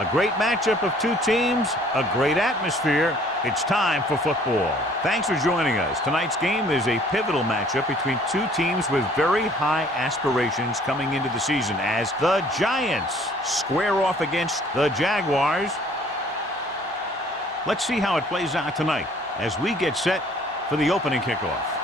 A great matchup of two teams, a great atmosphere. It's time for football. Thanks for joining us. Tonight's game is a pivotal matchup between two teams with very high aspirations coming into the season as the Giants square off against the Jaguars. Let's see how it plays out tonight as we get set for the opening kickoff.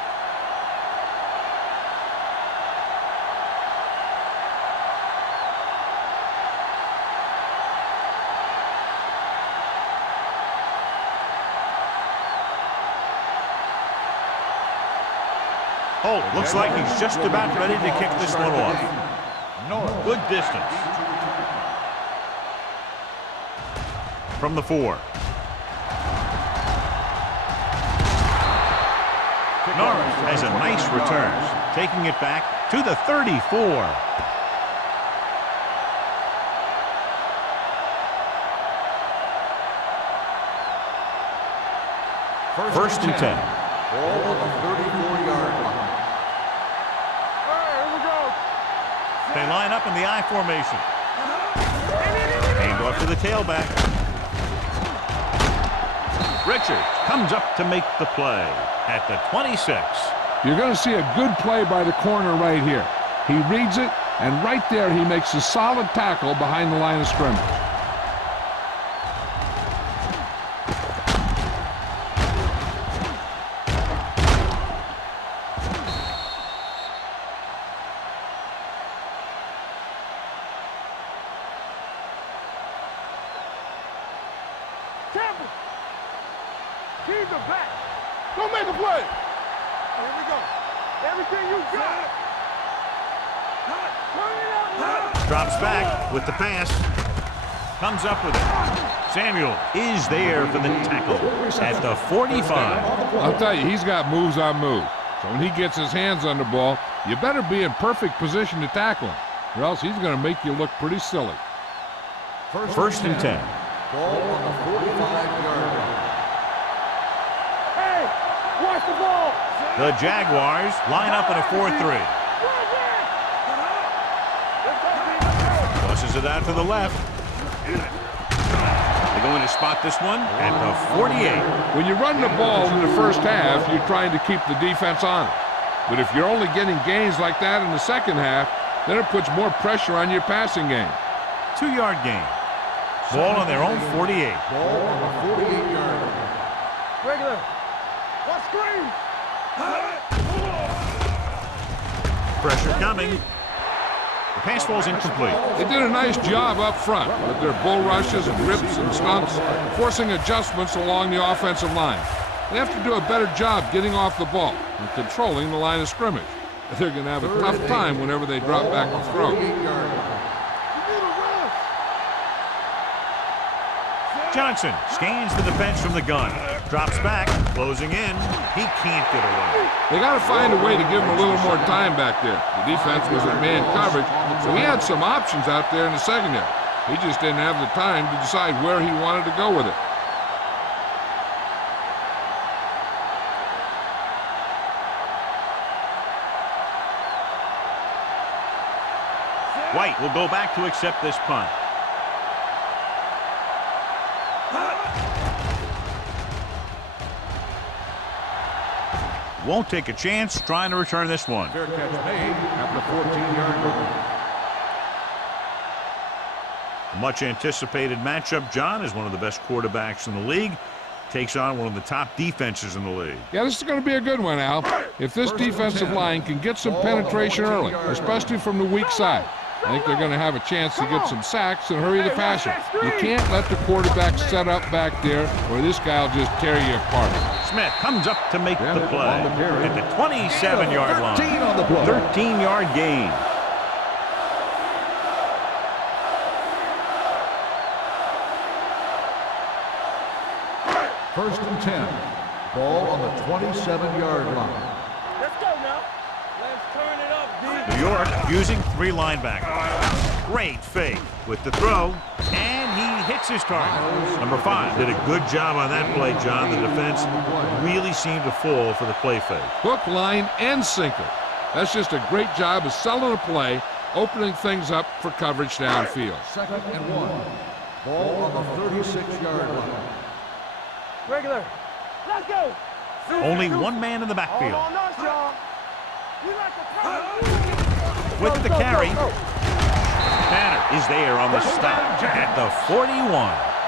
Oh, looks like he's just about ready to kick this one off. Good distance. From the 4. Norris has a nice return, taking it back to the 34. First and 10. Ball on the 34-yard line. They line up in the I formation. Aimed off to the tailback. Richards comes up to make the play at the 26. You're going to see a good play by the corner right here. He reads it, and right there he makes a solid tackle behind the line of scrimmage. Keep the back. Don't make a play. Here we go. Everything you got. Drops back with the pass. Comes up with it. Samuel is there for the tackle at the 45. I'll tell you, he's got moves on moves. So when he gets his hands on the ball, you better be in perfect position to tackle him, or else he's going to make you look pretty silly. First and 10. Ball on the 45-yard line. Watch the ball. The Jaguars line up in a 4-3. Tosses it out to the left. They're going to spot this one at the 48. When you run the ball in the first half, you're trying to keep the defense on it. But if you're only getting gains like that in the second half, then it puts more pressure on your passing game. 2-yard gain. Ball on their own 48. Ball on the 48-yard line. Regular. What screen? Pressure coming. The pass falls incomplete. They did a nice job up front with their bull rushes and rips and stunts, forcing adjustments along the offensive line. They have to do a better job getting off the ball and controlling the line of scrimmage. They're going to have a tough time whenever they drop back to throw. Johnson scans the defense from the gun. Drops back, closing in. He can't get away. They got to find a way to give him a little more time back there. The defense was in man coverage, so he had some options out there in the secondary. He just didn't have the time to decide where he wanted to go with it. White will go back to accept this punt. Won't take a chance trying to return this one. Fair catch made at the 14-yard line. A much anticipated matchup. John is one of the best quarterbacks in the league. Takes on one of the top defenses in the league. Yeah, this is going to be a good one, Al. If this defensive line can get some penetration early, especially from the weak side, I think they're going to have a chance to get some sacks and hurry the passer. You can't let the quarterback set up back there or this guy will just tear you apart. Smith comes up to make the play at the 27-yard line. 13-yard gain. First and 10. Ball on the 27-yard line. Let's go now. Let's turn it up, D. New York using 3 linebackers. Great fake with the throw, and he hits his target. Number 5 did a good job on that play, John. The defense really seemed to fall for the play fake. Hook, line, and sinker. That's just a great job of selling a play, opening things up for coverage downfield. Second and 1. Ball on the 36-yard line. Regular. Let's go. Only one man in the backfield. All on us, y'all. We like to With the carry. Tanner is there on the stop at the 41.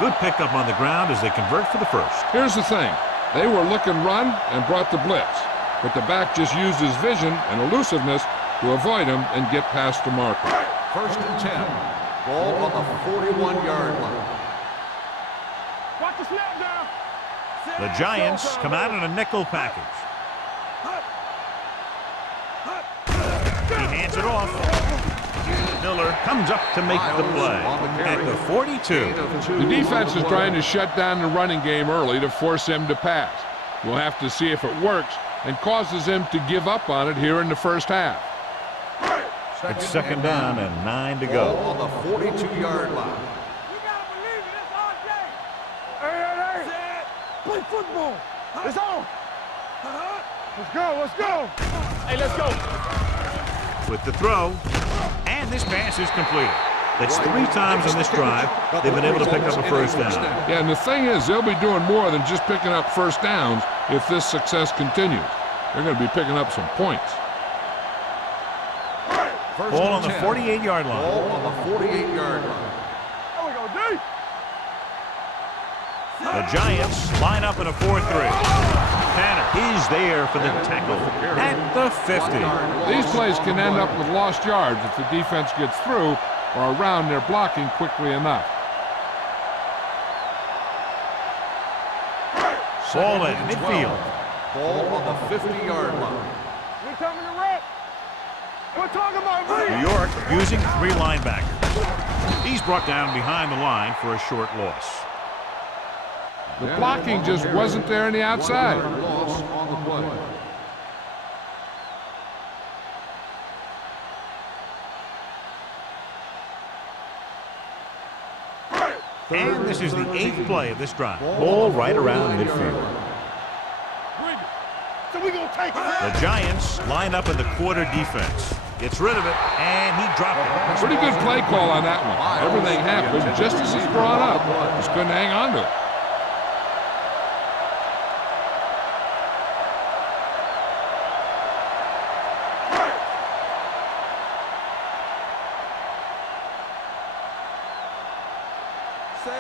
Good pickup on the ground as they convert for the first. Here's the thing. They were looking run and brought the blitz, but the back just used his vision and elusiveness to avoid him and get past the marker. 1st and 10. Ball on the 41-yard line. Watch the snap down. The Giants come out in a nickel package. He hands it off. Miller comes up to make the play at the 42. The defense is trying to shut down the running game early to force him to pass. We'll have to see if it works and causes him to give up on it here in the first half. It's 2nd down and 9 to Ball go. on the 42-yard line. You gotta believe it. It's our day. Hey. Play football. It's on. Let's go. Let's go. Hey, let's go. With the throw, and this pass is completed. That's 3 times on this drive they've been able to pick up a first down. Yeah, and the thing is, they'll be doing more than just picking up first downs if this success continues. They're going to be picking up some points. Ball on the 48-yard line. Ball on the 48-yard line. There we go, D. The Giants line up in a 4-3. Tanner is there for the tackle at the 50. These plays can end up with lost yards if the defense gets through or around their blocking quickly enough. Ball at midfield. Ball on the 50-yard line. We coming to rep. We're talking about me. New York using 3 linebackers. He's brought down behind the line for a short loss. The blocking just wasn't there on the outside. Loss on the play. And this is the 8th play of this drive. Ball right around midfield. So we gonna take it. The Giants line up in the quarter defense. Gets rid of it, and he dropped it. Pretty good play call on that one. Everything happened just as he's brought up. Just couldn't hang on to it.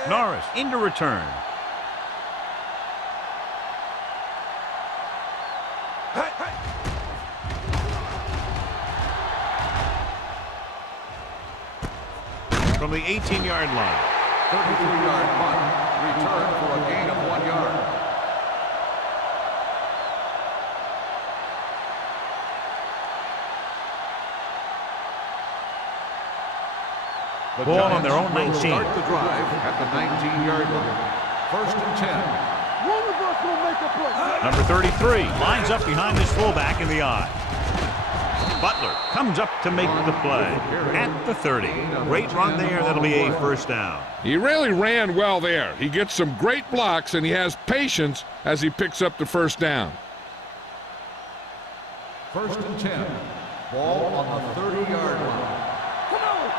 Norris into return. From the 18-yard line. 33-yard punt. Return for a gain of 1 yard. The Ball on Giants their own will 19. Start the drive at the 19-yard line. 1st and 10. One of us will make a play. Number 33 lines up behind his fullback in the I. Butler comes up to make the play at the 30. Great run there. That'll be a first down. He really ran well there. He gets some great blocks, and he has patience as he picks up the first down. 1st and 10. Ball on the 30-yard line. Come on.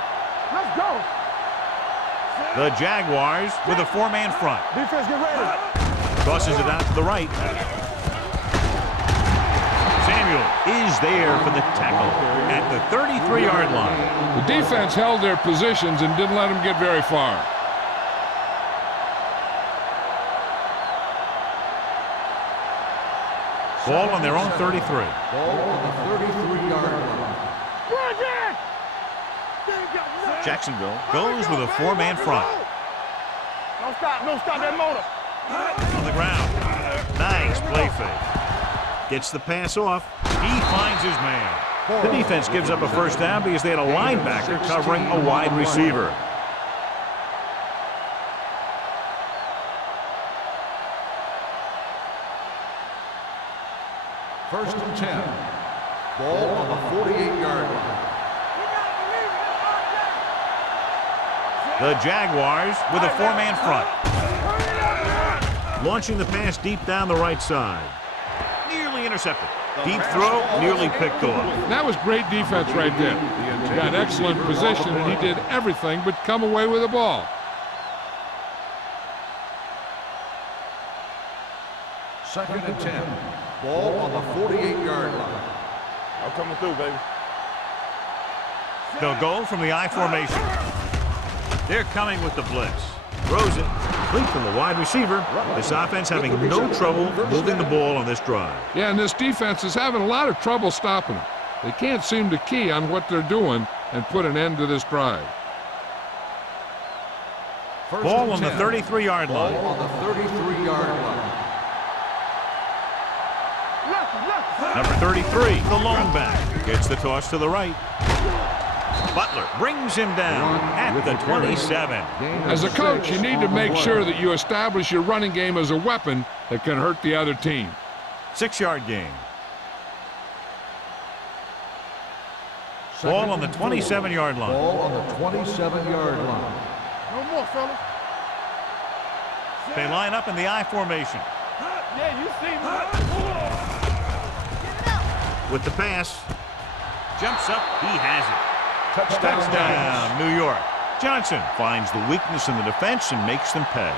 Let's go. The Jaguars with a 4-man front. Defense, get ready. Tosses it out to the right. Samuel is there for the tackle at the 33-yard line. The defense held their positions and didn't let them get very far. Ball on their own 33. Ball on the 33-yard line. Jacksonville goes with a 4-man front. Don't stop that motor. On the ground. Nice play fake. Gets the pass off. He finds his man. The defense gives up a first down because they had a linebacker covering a wide receiver. First and 10. Ball on the 48-yard line. The Jaguars with a 4-man front. Launching the pass deep down the right side. Nearly intercepted. Deep throw, nearly picked off. That was great defense right there. He got excellent position, and he did everything but come away with the ball. 2nd and 10. Ball on the 48-yard line. I'm coming through, baby. They'll go from the I formation. They're coming with the blitz. Throws it. Complete from the wide receiver. This offense having no trouble moving the ball on this drive. Yeah, and this defense is having a lot of trouble stopping them. They can't seem to key on what they're doing and put an end to this drive. Ball on the 33-yard line. Ball on the 33-yard line. Number 33, the lone back. Gets the toss to the right. Butler brings him down at the 27. As a coach, you need to make sure that you establish your running game as a weapon that can hurt the other team. 6-yard gain. Ball on the 27-yard line. Ball on the 27-yard line. No more, fellas. They line up in the I formation. Yeah, you see me. With the pass. Jumps up. He has it. Touchdown, New York. Johnson finds the weakness in the defense and makes them pay.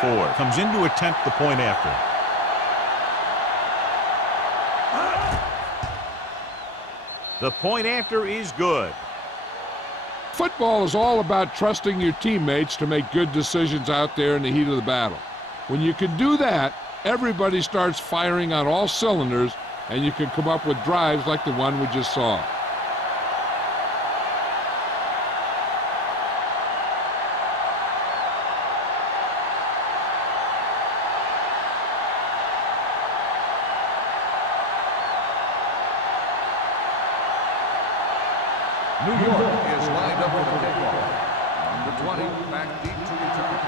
Ford comes in to attempt the point after. The point after is good. Football is all about trusting your teammates to make good decisions out there in the heat of the battle. When you can do that, everybody starts firing on all cylinders, and you can come up with drives like the one we just saw. New York is lined up for the kickoff. Number 20, back deep to return.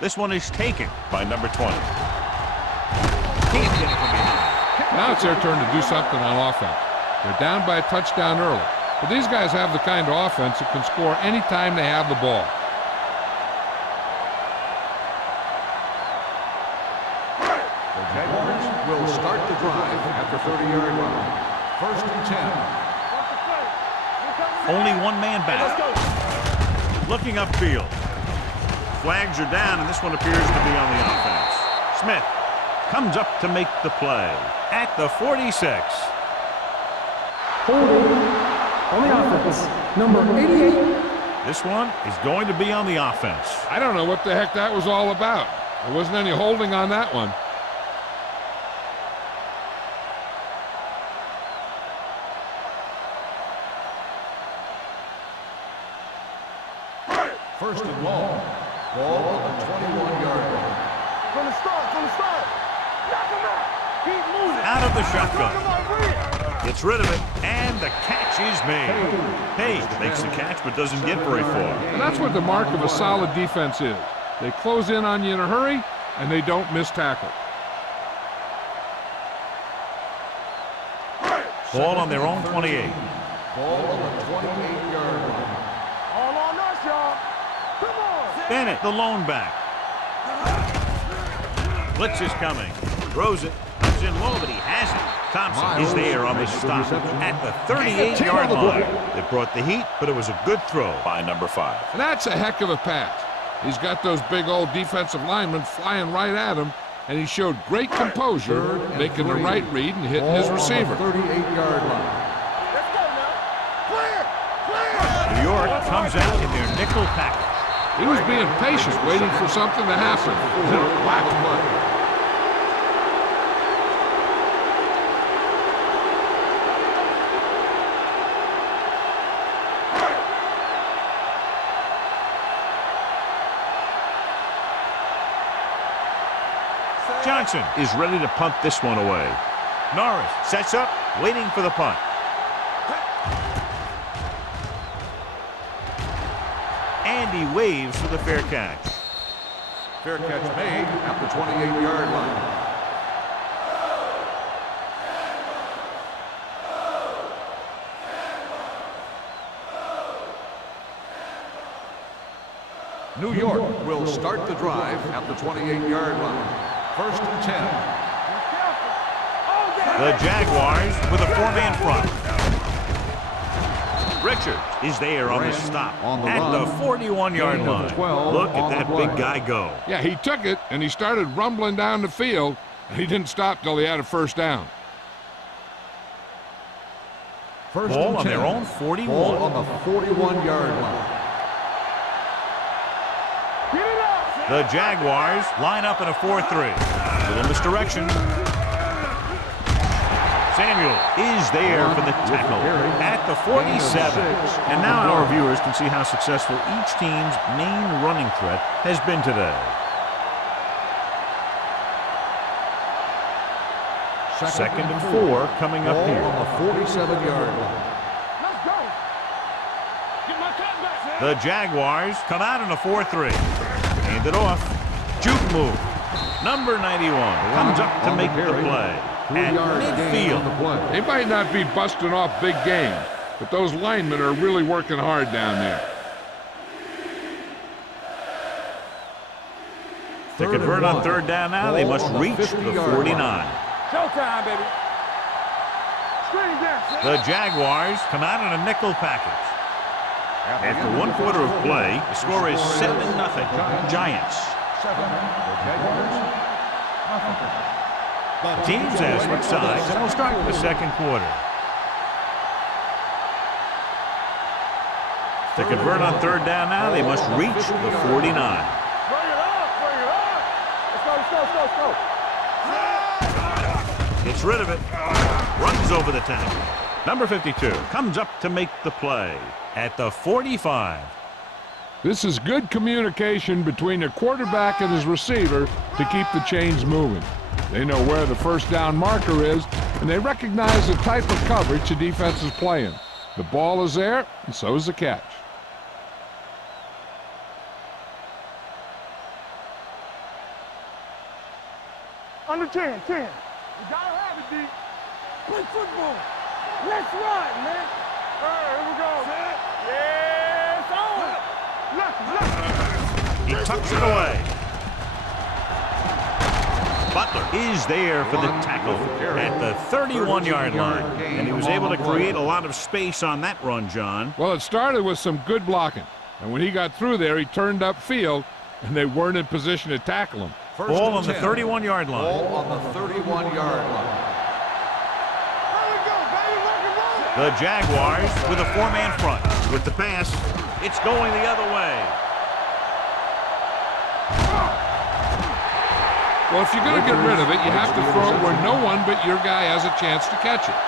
This one is taken by number 20. Can't get it from behind. Now it's their turn to do something on offense. They're down by a touchdown early, but these guys have the kind of offense that can score anytime they have the ball. The Jaguars will start the drive at the 30-yard line. 1st and 10. Only one man back. Looking upfield. Flags are down, and this one appears to be on the offense. Smith comes up to make the play at the 46. Holding on the offense, number 88. This one is going to be on the offense. I don't know what the heck that was all about. There wasn't any holding on that one. First and long. Ball on the 21-yard line. From the start. Knock him out. Keep moving. Out of the Knock him shotgun. out, read. Gets rid of it, and the catch is made. Hayes makes the catch but doesn't get very far. And that's what the mark of a solid defense is. They close in on you in a hurry, and they don't miss tackle. Ball on their own 28. Ball on the 28-yard line. All on us, y'all. Come on. Bennett, the lone back. Blitz is coming. Throws it. Comes in low, but he has it. Thompson is there on the stop at the 38-yard line. It brought the heat, but it was a good throw by number 5. And that's a heck of a pass. He's got those big old defensive linemen flying right at him, and he showed great composure, making the right read and hitting his receiver. 38-yard line. Let's go now. Clear. New York comes out in their nickel package. He was being patient, waiting for something to happen. Then whack. Johnson is ready to punt this one away. Norris sets up, waiting for the punt. And he waves for the fair catch. Fair catch made at the 28-yard line. New York will start the drive at the 28-yard line. 1st and 10. The Jaguars with a 4-man front. Richards is there on the stop at the 41-yard line. Look at that big guy go. Yeah, he took it, and he started rumbling down the field, and he didn't stop till he had a first down. Ball on their own 41. Ball on the 41-yard line. The Jaguars line up in a 4-3. Little misdirection. Samuel is there for the tackle at the 47. And now our viewers can see how successful each team's main running threat has been today. Second and 4 coming up here. On the 47-yard line. Let's go. Get my cut back. The Jaguars come out in a 4-3. Hand it off. Juke move. Number 91 comes up to make the play. At midfield. They might not be busting off big games, but those linemen are really working hard down there. To convert on 3rd down now, they must reach the 49. Showtime, baby. Screen down. The Jaguars come out in a nickel package. After 1 quarter of play, the score is 7-0 Giants. Teams have switched sides, and we'll start the second quarter. To convert on 3rd down now, they must reach the 49. Bring it up, bring it up. Let's go. Gets rid of it. Runs over the tackle. Number 52 comes up to make the play at the 45. This is good communication between the quarterback and his receiver to keep the chains moving. They know where the first down marker is, and they recognize the type of coverage the defense is playing. The ball is there, and so is the catch. Under 10. You gotta have it, D. Play football. Let's run, man. All right, here we go. Yeah, it's on. Look. He tucks it away. Butler is there for the tackle at the 31-yard line. And he was able to create a lot of space on that run, John. Well, it started with some good blocking. And when he got through there, he turned upfield, and they weren't in position to tackle him. Ball on the 31-yard line. Ball on the 31-yard line. The Jaguars with a 4-man front. With the pass, it's going the other way. Well, if you're going to get rid of it, you have to throw it where no one but your guy has a chance to catch it.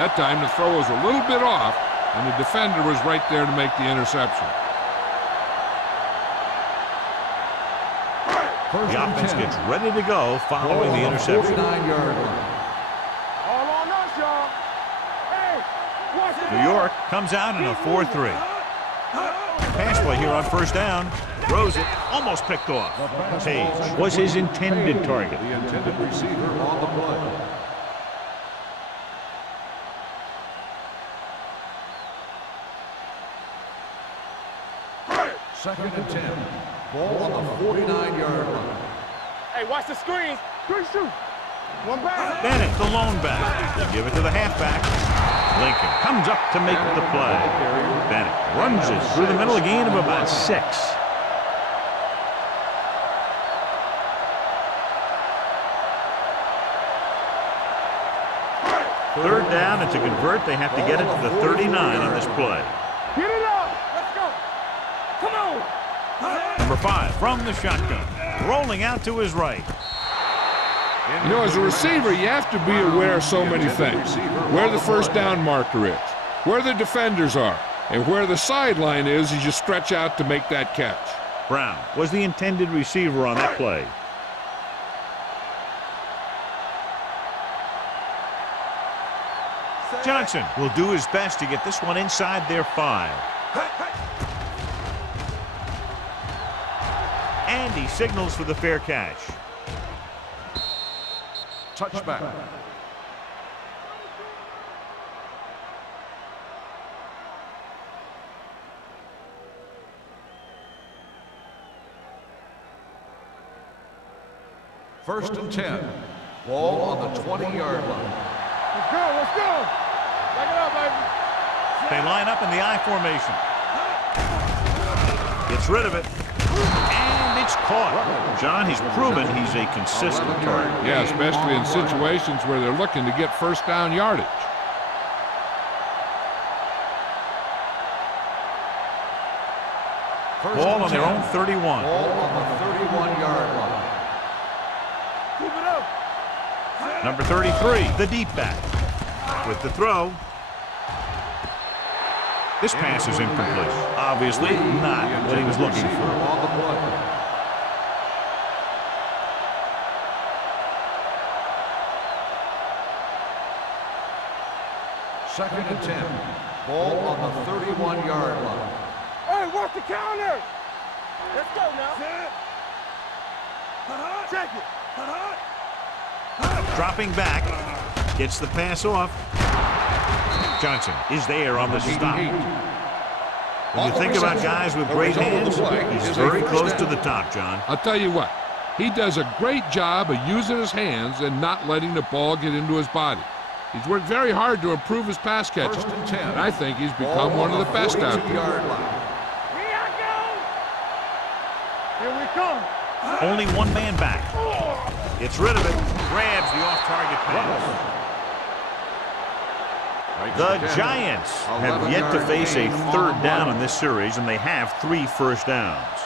That time, the throw was a little bit off, and the defender was right there to make the interception. The offense gets ready to go following the interception. 49-yard line. All on us, y'all. Hey, watch it. New York comes out in a 4-3. Pass play here on 1st down. Throws it, almost picked off. Page was his intended target. The intended receiver on the play. Second and 10. Ball on the 49-yard line. Hey, watch the screens. Screen shoot. One back. Bennett, the lone back. They give it to the halfback. Lincoln comes up to make the play. Bennett runs it through the middle, a gain of about 6. Third down, and to convert, they have to get it to the 39 on this play. Get it up. Let's go. Come on. Number 5 from the shotgun, rolling out to his right. You know, as a receiver, you have to be aware of so many things. Where the first down marker is, where the defenders are, and where the sideline is as you stretch out to make that catch. Brown was the intended receiver on that play. Johnson will do his best to get this one inside their 5. And he signals for the fair catch. Touchback. First and 10. Ball on the 20-yard line. Let's go, let's go. Back it up, baby. They line up in the I formation. Gets rid of it. And it's caught. John, he's proven he's a consistent target. Yeah, especially in situations where they're looking to get first down yardage. Ball on their own 31. Ball on the 31-yard line. Keep it up. Number 33, the deep back. With the throw. This pass is incomplete. Obviously not what he was looking for. On the play. Second and 10. Ball on the 31-yard line. Hey, watch the counter. Let's go now. Check it. Dropping back. Gets the pass off. Johnson is there on the stop. When you think about guys with great hands, he's very close to the top, John. I'll tell you what, he does a great job of using his hands and not letting the ball get into his body. He's worked very hard to improve his pass catching, and I think he's become one of the best out there. Here I go. Here we come. Only one man back. Gets rid of it. Grabs the off-target pass. The Giants have yet to face a third down in this series, and they have 3 first downs.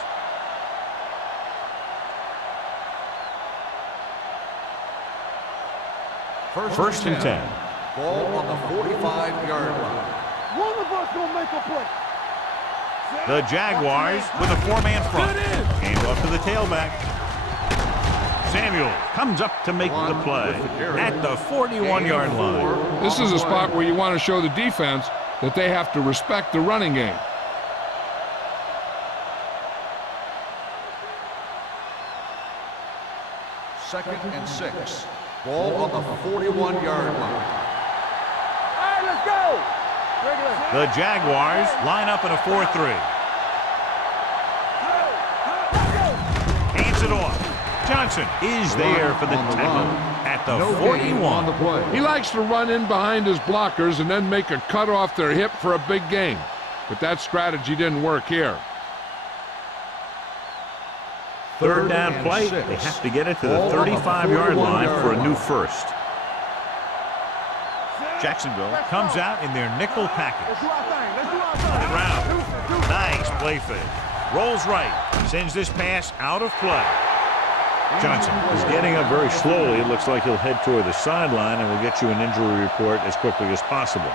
First and 10. Ball on the 45-yard line. One of us gonna make a play. The Jaguars with a 4-man front. Hand off to the tailback. Samuel comes up to make the play at the 41-yard line. This is a spot where you want to show the defense that they have to respect the running game. Second and 6. Ball on the 41-yard line. All right, let's go. The Jaguars line up in a 4-3. Hands it off. Johnson is there for the tackle at the 41. He likes to run in behind his blockers and then make a cut off their hip for a big gain. But that strategy didn't work here. Third down play. They have to get it to the 35-yard line for a new first. Jacksonville comes out in their nickel package. Let's do our thing. Let's do our thing. Around. Nice play fake. Rolls right. Sends this pass out of play. Johnson is getting up very slowly. It looks like he'll head toward the sideline, and we'll get you an injury report as quickly as possible.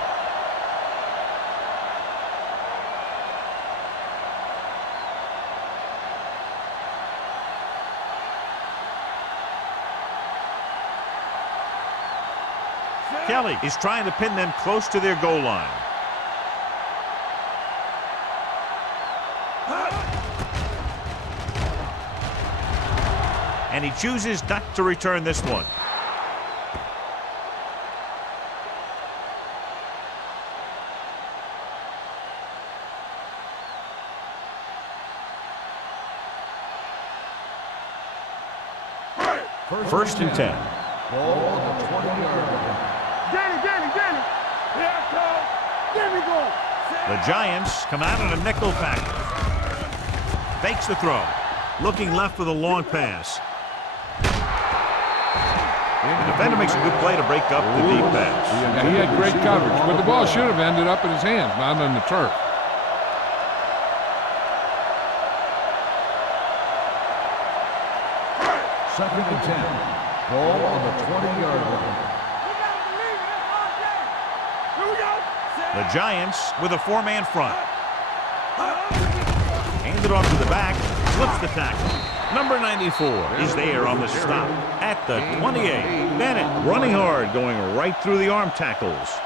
Kelly is trying to pin them close to their goal line. And he chooses not to return this one. First and 10. Ball on the 20-yard line. Danny. Here I come. There we go. The Giants come out in a nickel package. Fakes the throw. Looking left for the long pass. The defender makes a good play to break up the deep pass. Yeah, he had great coverage, but the ball should have ended up in his hands, not on the turf. Second and 10. Ball on the 20-yard line. Here we go. The Giants with a 4-man front. Handed off to the back. Flips the tackle. Number 94 is there on the stop at the 28. Bennett running hard, going right through the arm tackles.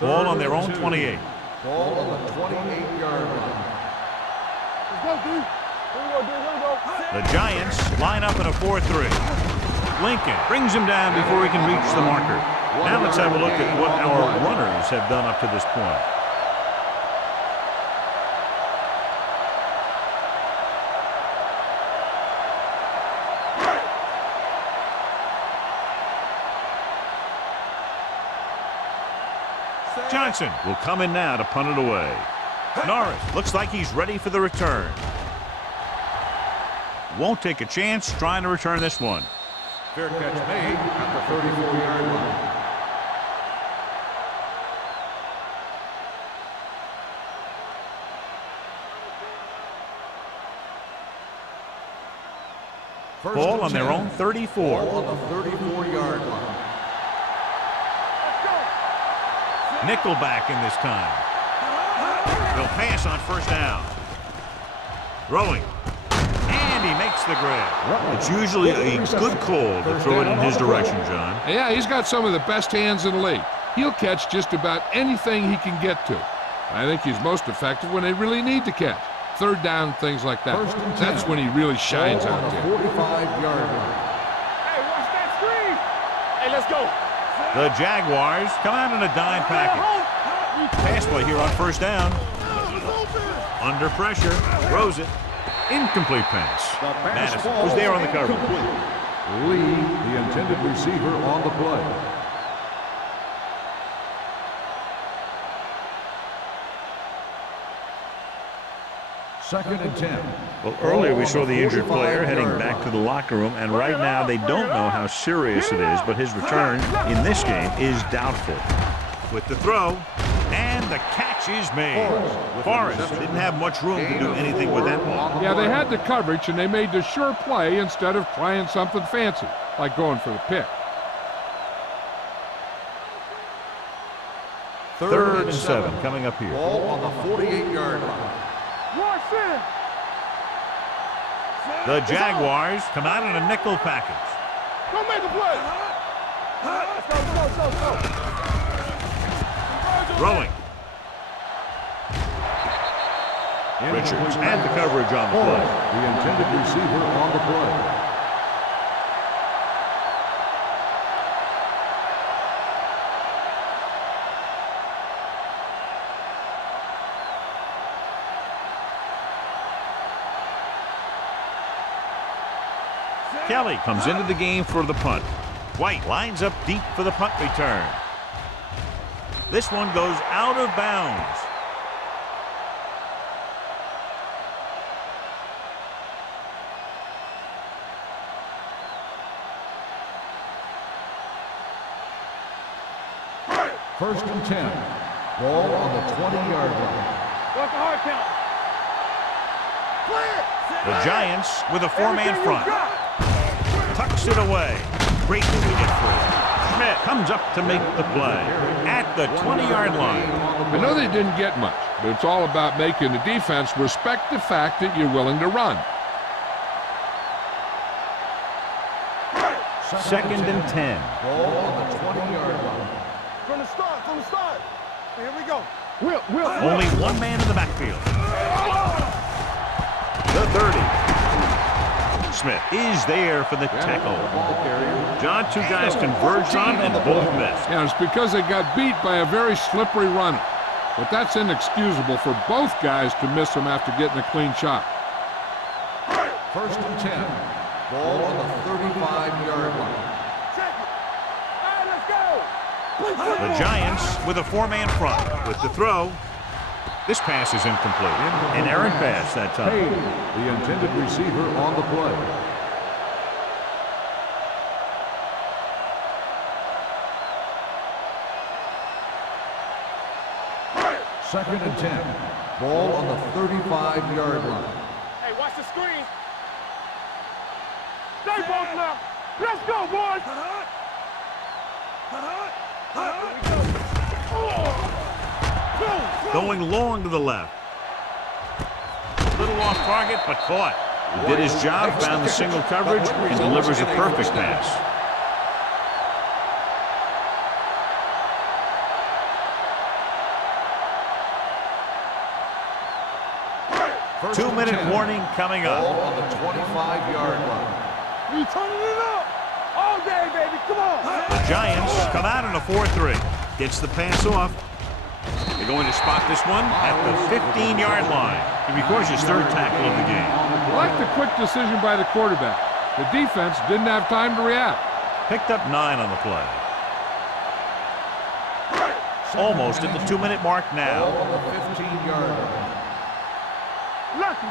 Ball on their own 28. Ball on the 28-yard line. Let's go, dude. Here we go, dude. Here we go. The Giants line up in a 4-3. Lincoln brings him down before he can reach the marker. Now let's have a look at what our runners have done up to this point. Johnson will come in now to punt it away. Norris looks like he's ready for the return. Won't take a chance trying to return this one. Fair catch made at the 34-yard line. Ball on their own 34. Ball on the 34-yard line. Nickelback in this time. They'll pass on first down. Throwing. And he makes the grab. It's usually a good call to throw it in his direction, John. Yeah, he's got some of the best hands in the league. He'll catch just about anything he can get to. I think he's most effective when they really need to catch. Third down, things like that. That's when he really shines out there. 45-yard line. Hey, watch that screen. Hey, let's go. The Jaguars come out in a dime package. Pass play here on first down. Under pressure, throws it. Incomplete pass. Madison was there on the coverage. Lee, the intended receiver, on the play. Second and 10. Well, earlier we saw the injured player heading back to the locker room, and right now they don't know how serious it is, but his return in this game is doubtful. With the throw, and the catch is made. Forrest didn't have much room to do anything with that ball. Yeah, they had the coverage, and they made the sure play instead of trying something fancy, like going for the pick. Third and 7 coming up here. Ball on the 48-yard line. The Jaguars come out in a nickel package. Go make a play. Go. Throwing. Richards had the coverage on the play. The intended receiver on the play. Kelly comes into the game for the punt. White lines up deep for the punt return. This one goes out of bounds. First and 10. Ball on the 20-yard line. What's the hard count? The Giants with a four-man front. Tucks it away. Great wicket for it. Schmidt comes up to make the play at the 20-yard line. I know they didn't get much, but it's all about making the defense respect the fact that you're willing to run. Second and 10. Ball on the 20-yard line. From the start. Here we go. Only one man in the backfield. The 30. Smith is there for the tackle. John, two guys converged on and both missed. Yeah, it's because they got beat by a very slippery runner. But that's inexcusable for both guys to miss them after getting a clean shot. First and 10. Ball on the 35-yard line. The Giants with a four-man front. With the throw, this pass is incomplete. An errant pass that time. The intended receiver on the play. Second and 10. Ball on the 35-yard line. Hey, watch the screen. Stay both now. Let's go, boys. Going long to the left. A little off target, but caught. He did his job, found the single coverage, and delivers a perfect pass. Two-minute warning coming up. Ball on the 25-yard line. We turning it up. All day, baby. Come on. The Giants come out in a 4-3. Gets the pass off. They're going to spot this one at the 15-yard line. He records his third tackle of the game. I like the quick decision by the quarterback. The defense didn't have time to react. Picked up 9 on the play. Almost at the 2-minute mark now. Ball on the 15-yard line. Lucky.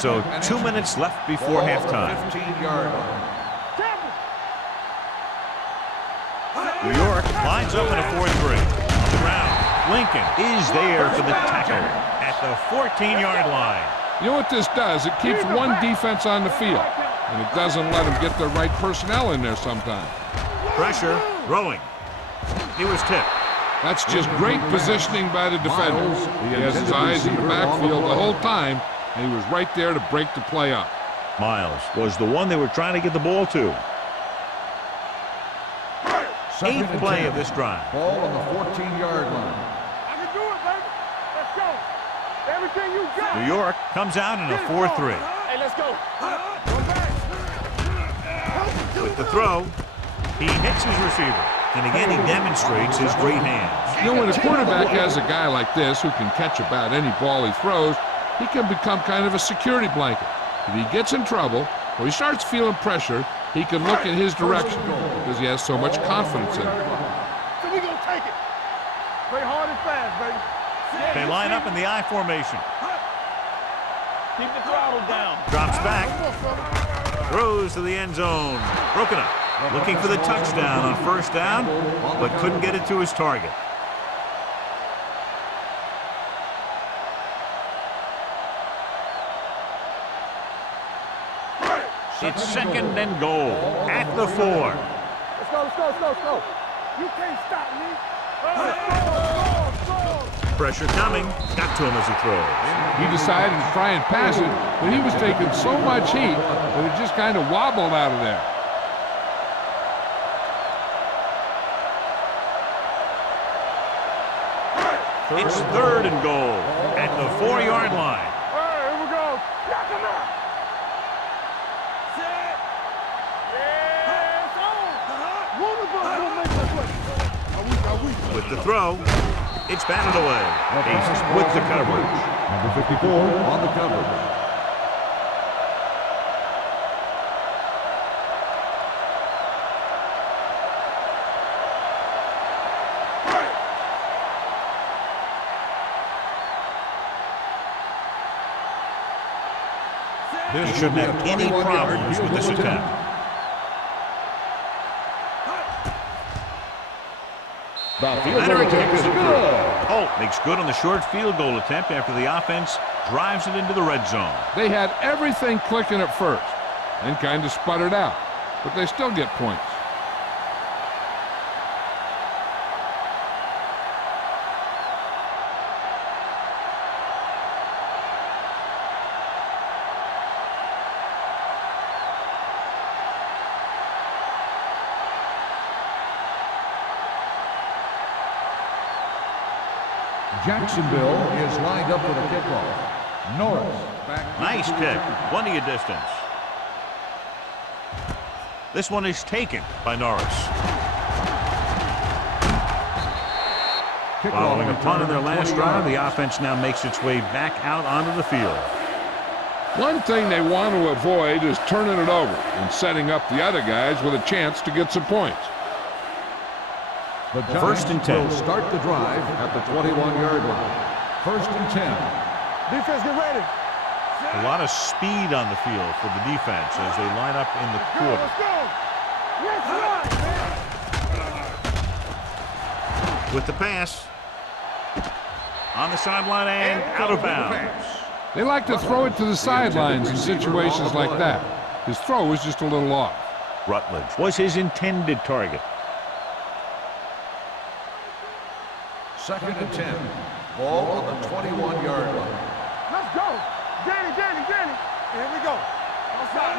So 2 minutes left before halftime. 15-yard line. New York lines up in a 4-3. On the ground, Lincoln is there for the tackle at the 14-yard line. You know what this does? It keeps one defense on the field, and it doesn't let them get the right personnel in there sometimes. Pressure, throwing. He was tipped. That's just great positioning by the defenders. He has his eyes in the backfield the whole time, and he was right there to break the play up. Miles was the one they were trying to get the ball to. Eighth play of this drive. Ball on the 14-yard line. I can do it, baby. Let's go. Everything you got. New York comes out in a 4-3. Hey, let's go. With the throw, he hits his receiver. And again, he demonstrates his great hands. You know, when a quarterback has a guy like this who can catch about any ball he throws, he can become kind of a security blanket. If he gets in trouble or he starts feeling pressure, he can look in his direction because he has so much confidence in it. So we gonna take it. Play hard and fast, baby. They line up in the I formation. Keep the throttle down. Drops back. Throws to the end zone. Broken up. Looking for the touchdown on first down, but couldn't get it to his target. It's second and goal at the 4. Let's go. You can't stop me. Pressure coming. Got to him as he throws. He decided to try and pass it, but he was taking so much heat that it just kind of wobbled out of there. It's third and goal at the 4-yard line. All right, here we go. Knock him out. With the throw, it's batted away. Ace with the coverage. Number 54 on the coverage. He shouldn't have any problems with this attempt. Leonard kicks it good. Holt makes good on the short field goal attempt after the offense drives it into the red zone. They had everything clicking at first and kind of sputtered out, but they still get points. Jacksonville is lined up for the kickoff. Norris back. Nice kick. Plenty of distance. This one is taken by Norris. Following a punt in their last drive, the offense now makes its way back out onto the field. One thing they want to avoid is turning it over and setting up the other guys with a chance to get some points. The First and 10. will start the drive at the 21-yard line. First and 10. Defense, get ready. A lot of speed on the field for the defense as they line up in the quarter. Let's go. Let's run, man. With the pass. On the sideline and out of bounds. They like to throw it to the sidelines in situations like that. His throw was just a little off. Rutledge was his intended target. Second and 10. Ball on the 21-yard line. Let's go. Danny. Here we go.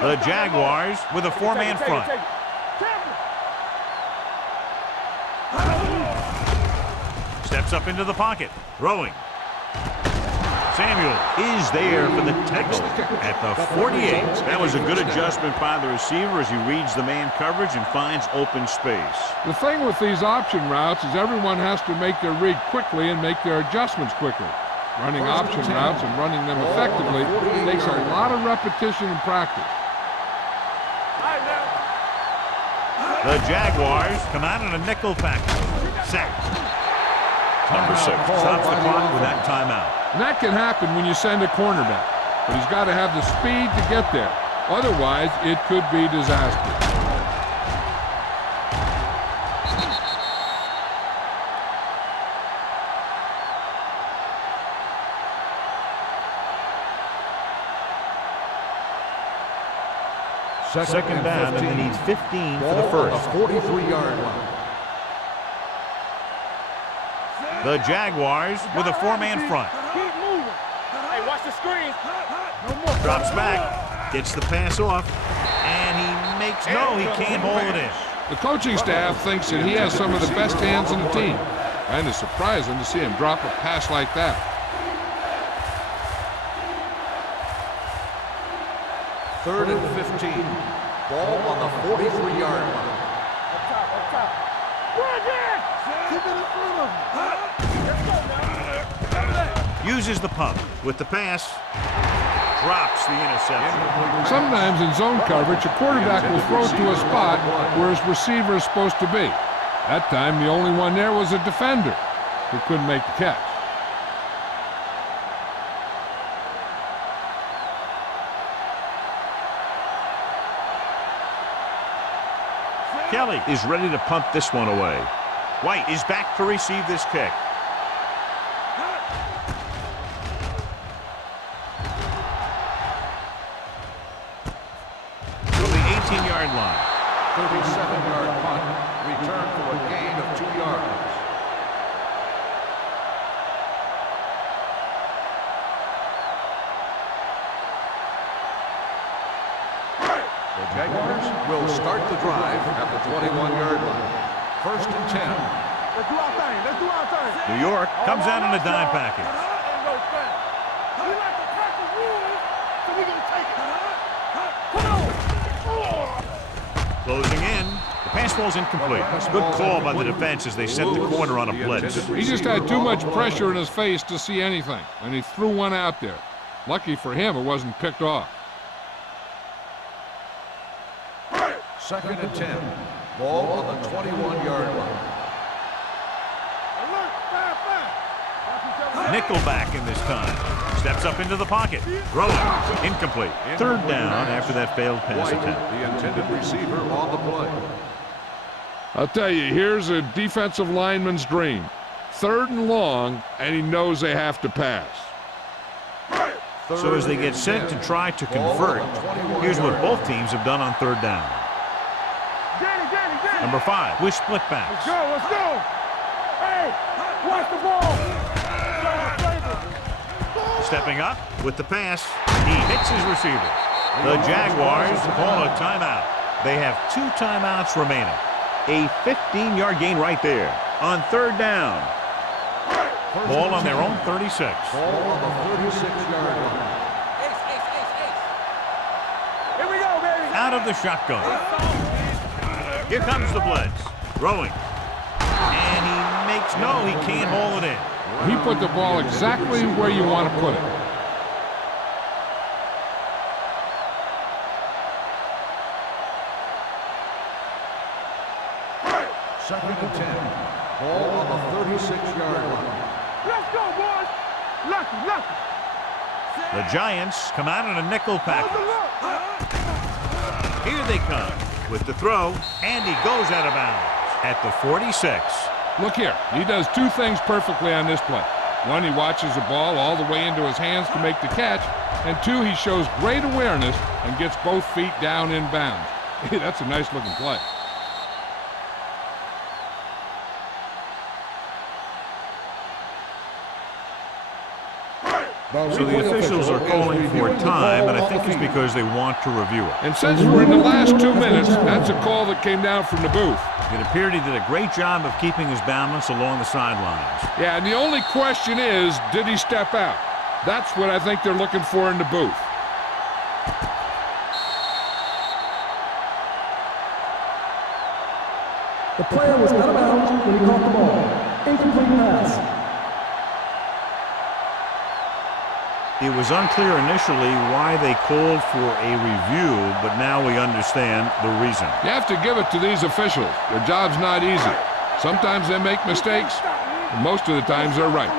The Jaguars with a 4-man front. Steps up into the pocket. Throwing. Samuel is there for the tackle at the 48. That was a good adjustment by the receiver as he reads the man coverage and finds open space. The thing with these option routes is everyone has to make their read quickly and make their adjustments quickly. Running option routes and running them effectively takes a lot of repetition and practice. The Jaguars come out in a nickel package. Sacked. Number 6 stops the clock with that timeout. And that can happen when you send a cornerback, but he's got to have the speed to get there. Otherwise, it could be disastrous. Second down, and they need 15 for the first. 43-yard line. The Jaguars with a 4-man front. Keep moving. Hey, watch the screen. No more. Drops back, gets the pass off, and he makes no, he can't hold it in. The coaching staff thinks that he has some of the best hands in the team, and it's surprising to see him drop a pass like that. Third and 15. Ball on the 43-yard line. Up top. Run there. Keep it in front of him. Let's go now. Uses the pump with the pass, drops the interception. Sometimes in zone coverage, a quarterback will throw to a spot where his receiver is supposed to be. That time, the only one there was a defender who couldn't make the catch. Kelly is ready to punt this one away. White is back to receive this kick. From the 18-yard line. 37-yard punt. Return for a gain of 2 yards. The Jaguars will start the drive at the 21-yard line. First and 10. Let's do our thing. New York comes out in a dime package. And go fast. We like to crack the rules, so we're going to take it. Come on. Closing in. The pass ball's incomplete. Good call by the defense as they sent the corner on a blitz. He just had too much pressure in his face to see anything, and he threw one out there. Lucky for him, it wasn't picked off. Second and 10. Ball on the 21-yard line. Alert, fast. Nickelback in this time. Steps up into the pocket. Throwing. Incomplete. Third down after that failed pass White, attempt. the intended receiver, on the play. I'll tell you, here's a defensive lineman's dream. Third and long, and he knows they have to pass. So as they get set to try to convert, here's what both teams have done on third down. Number 5 with split backs. Let's go. Hey, watch the ball. Stepping up with the pass, he hits his receiver. The Jaguars call a timeout. They have 2 timeouts remaining. A 15-yard gain right there on third down. Ball on their own 36. Ball on the 36-yard line. Here we go, baby. Out of the shotgun. Here comes the blitz. Throwing. And he makes no, he can't hold it in. He put the ball exactly where you want to put it. Second and 10. Ball on the 36-yard line. Let's go, boys. Lucky. The Giants come out in a nickel package. Here they come with the throw, and he goes out of bounds at the 46. Look here, he does 2 things perfectly on this play. 1, he watches the ball all the way into his hands to make the catch, and 2, he shows great awareness and gets both feet down in bounds. That's a nice looking play. So the officials are calling for time, and I think it's because they want to review it. And since we're in the last 2 minutes, that's a call that came down from the booth. It appeared he did a great job of keeping his balance along the sidelines. Yeah, and the only question is, did he step out? That's what I think they're looking for in the booth. The player was out of bounds when he caught the ball. Incomplete pass. It was unclear initially why they called for a review, but now we understand the reason. You have to give it to these officials. Their job's not easy. Sometimes they make mistakes, and most of the times they're right.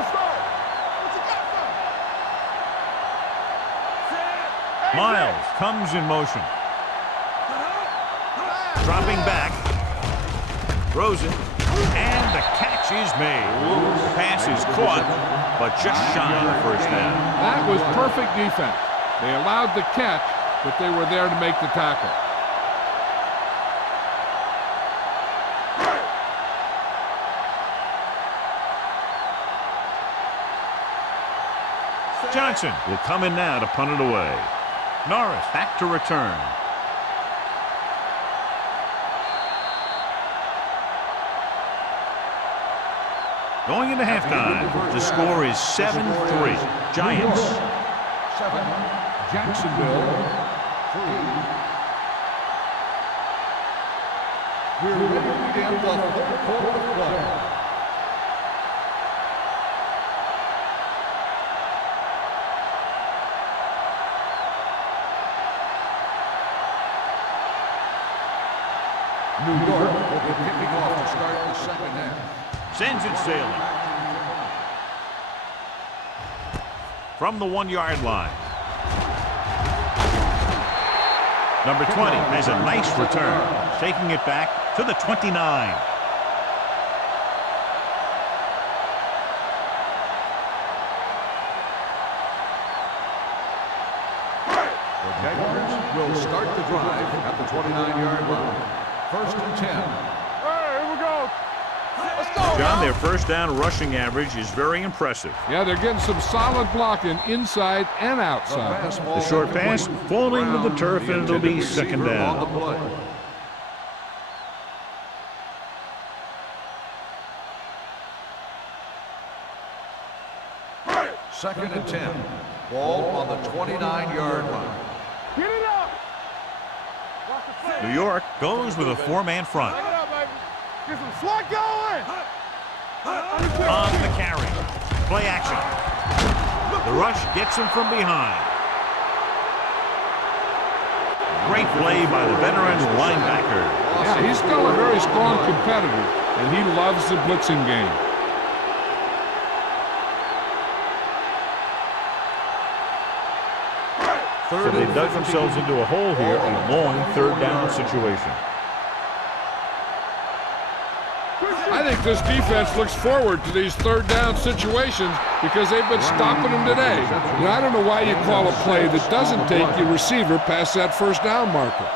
Miles comes in motion. Dropping back. Throws it. And the catch is made. The pass is caught, but just shy of the first down. That was perfect defense. They allowed the catch, but they were there to make the tackle. Johnson will come in now to punt it away. Norris back to return. Going into halftime, the score is 7-3. Giants. 7, Jacksonville 3. We're ready to begin the third quarter of play. New York will be kicking off to start the second half. Sends it sailing. From the 1-yard line. Number 20 has a nice return, taking it back to the 29. The Jaguars will start the drive at the 29-yard line. First and 10. Hey, here we go. Let's go. John, their first down rushing average is very impressive. Yeah, they're getting some solid blocking inside and outside. The short pass falling to the turf, and it'll be second down. Second and 10. Ball on the 29-yard line. Get it up. New York goes with a 4-man front. Get it up, baby. Get some swat going. On the carry. Play action. The rush gets him from behind. Great play by the veteran linebacker. Yeah, he's still a very strong competitor, and he loves the blitzing game. So they dug themselves into a hole here, a long third down situation. I think this defense looks forward to these third down situations because they've been stopping them today. You know, I don't know why you call a play that doesn't take your receiver past that first down marker.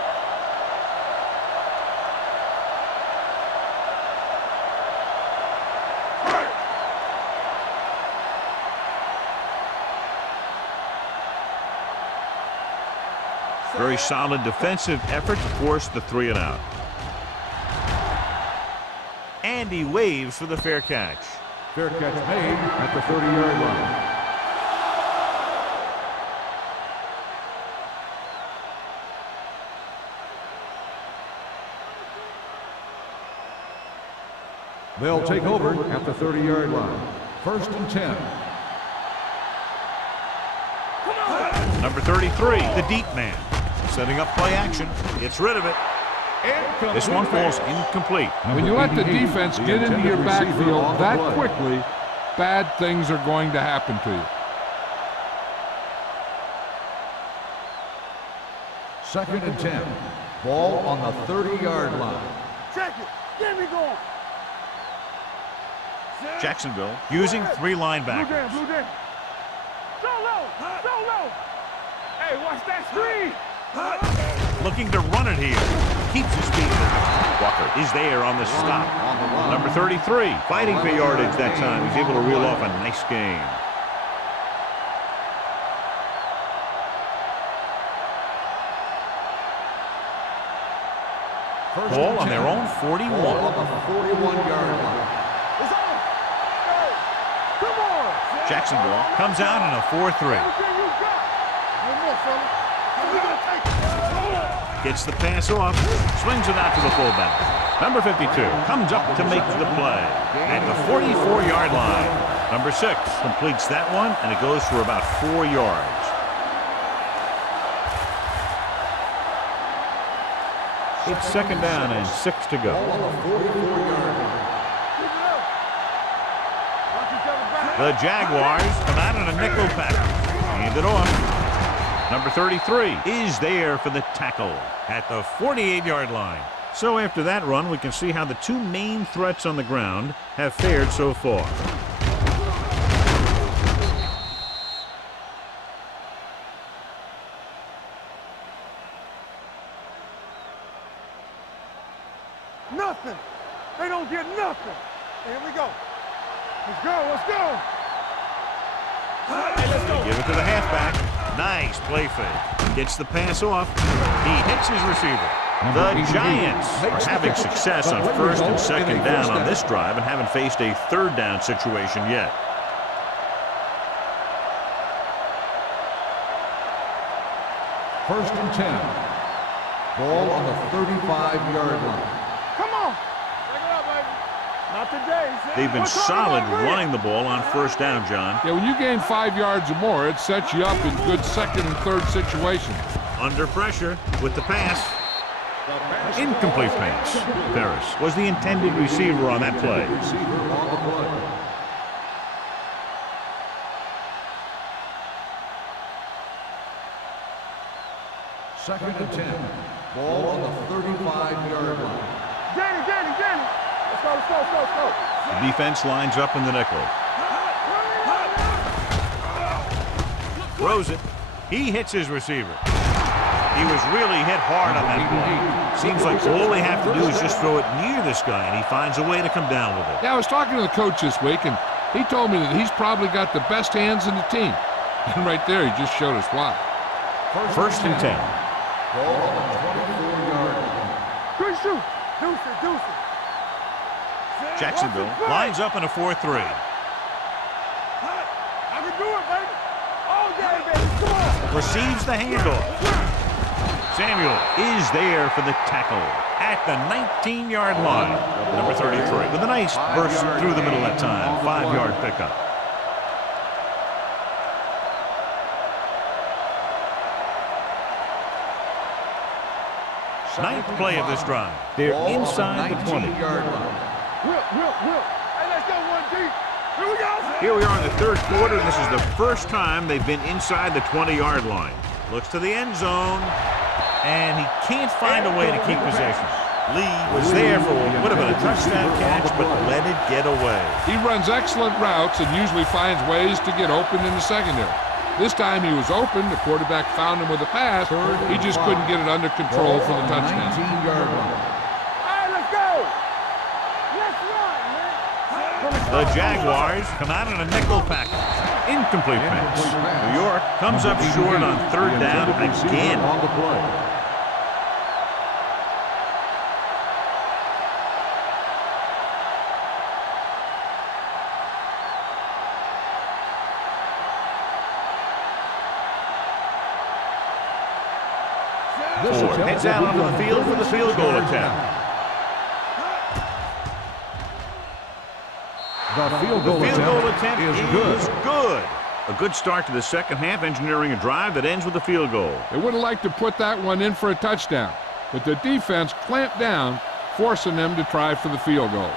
Very solid defensive effort to force the 3-and-out. And he waves for the fair catch. Fair catch made at the 30-yard line. They'll take over at the 30-yard line. First and 10. Number 33, the deep man. Setting up play action. Gets rid of it. This one falls incomplete. When you let the defense get into your backfield that quickly, bad things are going to happen to you. Second and 10. Ball on the 30-yard line. Check it. Get me going. Jacksonville using 3 Blue linebackers. down, blue down. So low, so low. Hey, watch that screen. Looking to run it here. Keeps his feet. Walker is there on the stop. Number 33, fighting for yardage that time. He's able to reel off a nice gain. Ball on their own 41. Ball on the 41-yard line. It's on. Hey, come on. Jacksonville comes out in a 4-3. Gets the pass off, swings it out to the fullback. Number 52 comes up to make the play at the 44-yard line. Number 6 completes that one, and it goes for about 4 yards. It's second down and 6 to go. The Jaguars come out in a nickel package. Hand it off. Number 33 is there for the tackle at the 48-yard line. So after that run, we can see how the two main threats on the ground have fared so far. Nothing. They don't get nothing. Here we go. Let's go. Let's go. Hey, let's go. Give it to the halfback. Nice play fake. Gets the pass off. He hits his receiver. The Giants are having success on first and second down on this drive and haven't faced a third down situation yet. First and 10. Ball on the 35-yard line. Come on. Take it up, baby. Not today. They've been solid running the ball on first down, John. Yeah, when you gain 5 yards or more, it sets you up in good second and third situations. Under pressure with the pass. Incomplete pass. Ferris was the intended receiver on that play. Second and 10. Ball on the 35-yard line. Danny. Let's go. The defense lines up in the nickel. Throws it. He hits his receiver. He was really hit hard on that play. Seems like all they have to do is just throw it near this guy, and he finds a way to come down with it. Yeah, I was talking to the coach this week, and he told me that he's probably got the best hands in the team. And right there, he just showed us why. First and 10. Ball on the 24-yard line. Good shoot. Deuce it. Jacksonville lines up in a 4-3. I can do it, baby. All day, baby. Come on. Receives the handoff. Samuel is there for the tackle at the 19-yard line. Number 33 with a nice burst through the middle that time. 5-yard pickup. Ninth play of this drive. They're inside the 20. Will. Hey, let's go 1 deep. Here we go. Here we are in the third quarter, and this is the first time they've been inside the 20-yard line. Looks to the end zone, and he can't find a way to keep possession. Lee was there for what would have been a touchdown catch, but let it get away. He runs excellent routes and usually finds ways to get open in the secondary. This time he was open. The quarterback found him with a pass. He just couldn't get it under control for the touchdown. 19-yard line. All right, let's go. Let's run, man. The Jaguars come out in a nickel package. Incomplete pass. New York comes up short on third down again. On the play. Ford heads out onto the field for the field goal attempt. The field goal attempt is good. A good start to the second half, engineering a drive that ends with a field goal. They would have liked to put that one in for a touchdown, but the defense clamped down, forcing them to try for the field goal.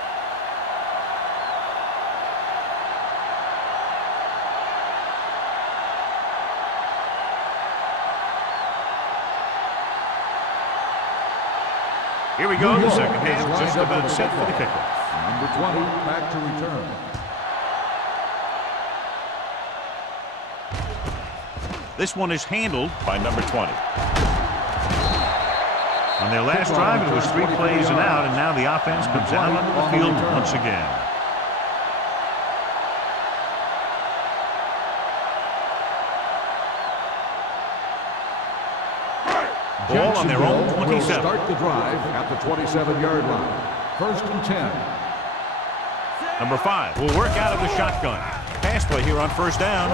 Here we go, the second half, just about set for the kickoff. Number 20 back to return. This one is handled by number 20. On their last drive, it was 3 plays and out, and now the offense comes out onto the field once again. Ball on their own 27. Start the drive at the 27-yard line. First and 10. Number 5 will work out of the shotgun. Pass play here on first down.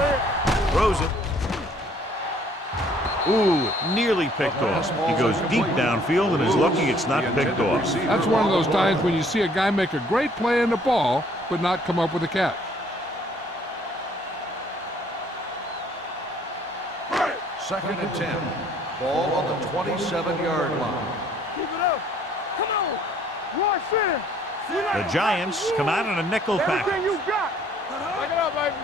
Throws it. Ooh, nearly picked off. He goes deep downfield and is lucky it's not picked off. That's one of those times when you see a guy make a great play in the ball, but not come up with a catch. Second and 10. Ball on the 27-yard line. Keep it up. Come on. Watch it. The Giants come out in a nickel package. Everything you got. Back it up, baby.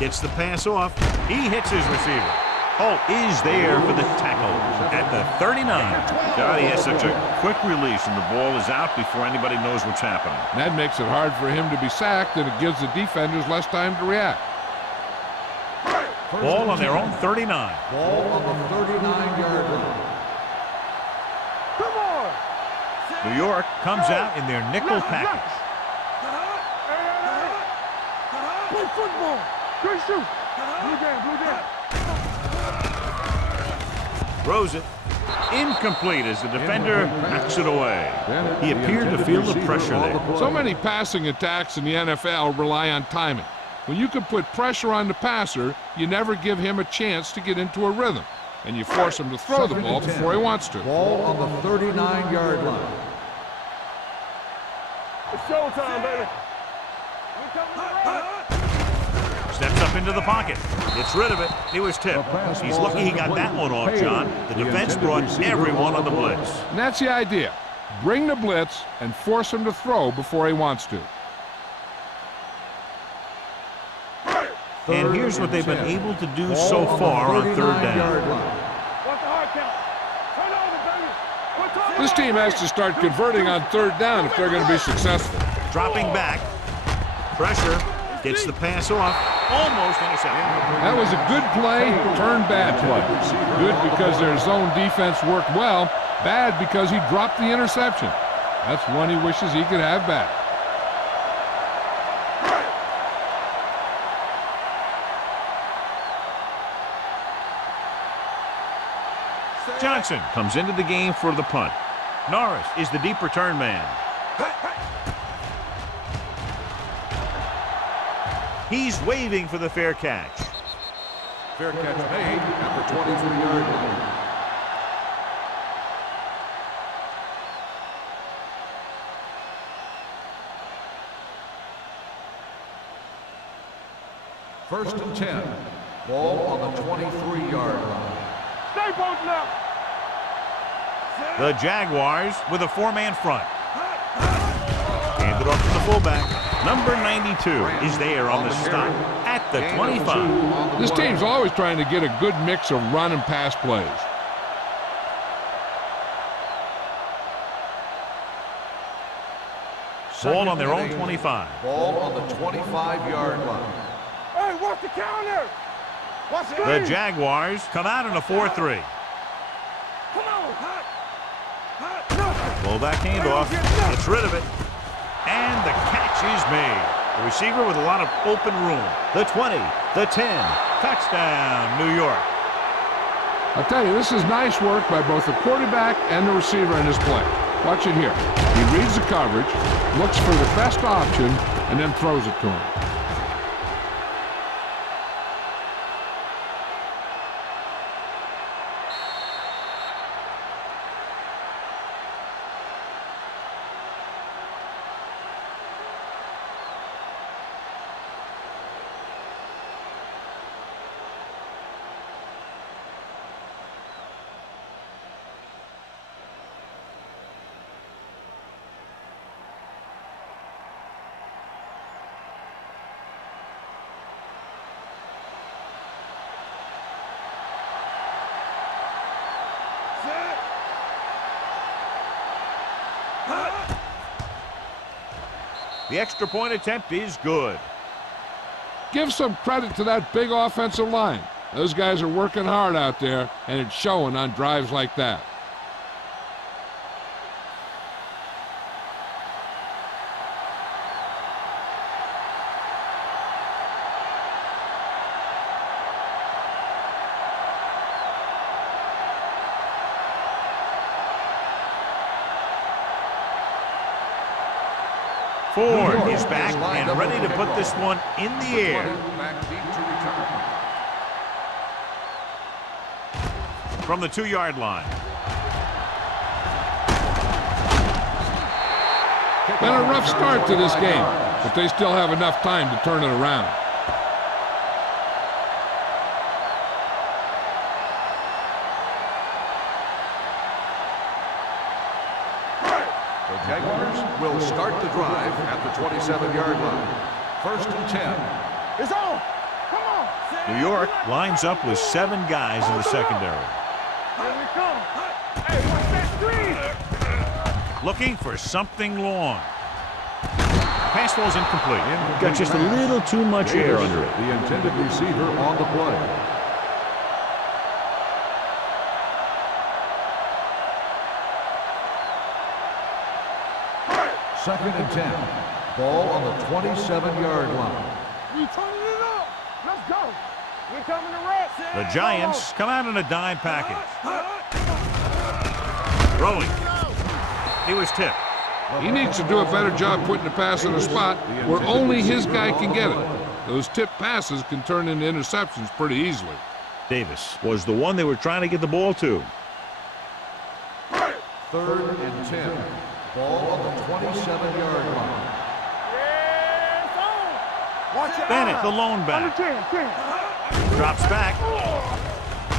Gets the pass off. He hits his receiver. Holt is there for the tackle at the 39. God, he has such a quick release, and the ball is out before anybody knows what's happening. And that makes it hard for him to be sacked, and it gives the defenders less time to react. Ball on their own 39. Ball on the 39-yard line. Come on. New York comes out in their nickel package. Play football. Good shoot. Blue game. Throws it. Incomplete as the defender knocks it away. He appeared to feel the pressure there. So many passing attacks in the NFL rely on timing. When you can put pressure on the passer, you never give him a chance to get into a rhythm, and you force him to throw the ball before he wants to. Ball on the 39-yard line. It's showtime, baby. We coming to the right. Steps up into the pocket. Gets rid of it. He was tipped. He's lucky he got that one off, John. The defense brought everyone on the blitz. And that's the idea. Bring the blitz and force him to throw before he wants to. And here's what they've been able to do so far on third down. What's the hard count? Turn over, baby. This team has to start converting on third down if they're going to be successful. Dropping back. Pressure. Gets the pass off. Almost intercepted. That was a good play, turned bad play. Good because their zone defense worked well. Bad because he dropped the interception. That's one he wishes he could have back. Johnson comes into the game for the punt. Norris is the deep return man. He's waving for the fair catch. Fair catch made at the 23-yard line. First and 10. Ball on the 23-yard line. Stay posted up. The Jaguars with a four-man front. Handed off to the fullback. Number 92 is there on the stop at the 25. This team's always trying to get a good mix of run and pass plays. Ball on their own 25. Ball on the 25-yard line. Hey, watch the counter. Watch The Jaguars come out in a 4-3. Come on. Fullback handoff. Gets rid of it. And the catch is made. The receiver with a lot of open room. The 20, the 10. Touchdown, New York. I'll tell you, this is nice work by both the quarterback and the receiver in this play. Watch it here. He reads the coverage, looks for the best option, and then throws it to him. The extra point attempt is good. Give some credit to that big offensive line. Those guys are working hard out there, and it's showing on drives like that. Ford is He's back and ready to put this one in the air. Back deep to return. From the 2-yard line. Been a rough start to this game, but they still have enough time to turn it around. The Jaguars will start the drive at the 27-yard line. 1st and 10. It's on. Come on. New York lines up with 7 guys in the secondary. Here we come. Hey, watch that screen. Looking for something long. Pass ball's incomplete. Got just a little too much air under it. The intended receiver on the play. Second and 10. Ball on the 27-yard line. We turning it up. Let's go. We're coming to rest. The Giants come out in a dime package. Throwing. He was tipped. He needs to do a better job putting the pass in a spot where only his guy can get it. Those tipped passes can turn into interceptions pretty easily. Davis was the one they were trying to get the ball to. 3rd and 10. Ball on the 27-yard line. Yes, on. Watch it. Bennett, the lone back. 10. Drops back.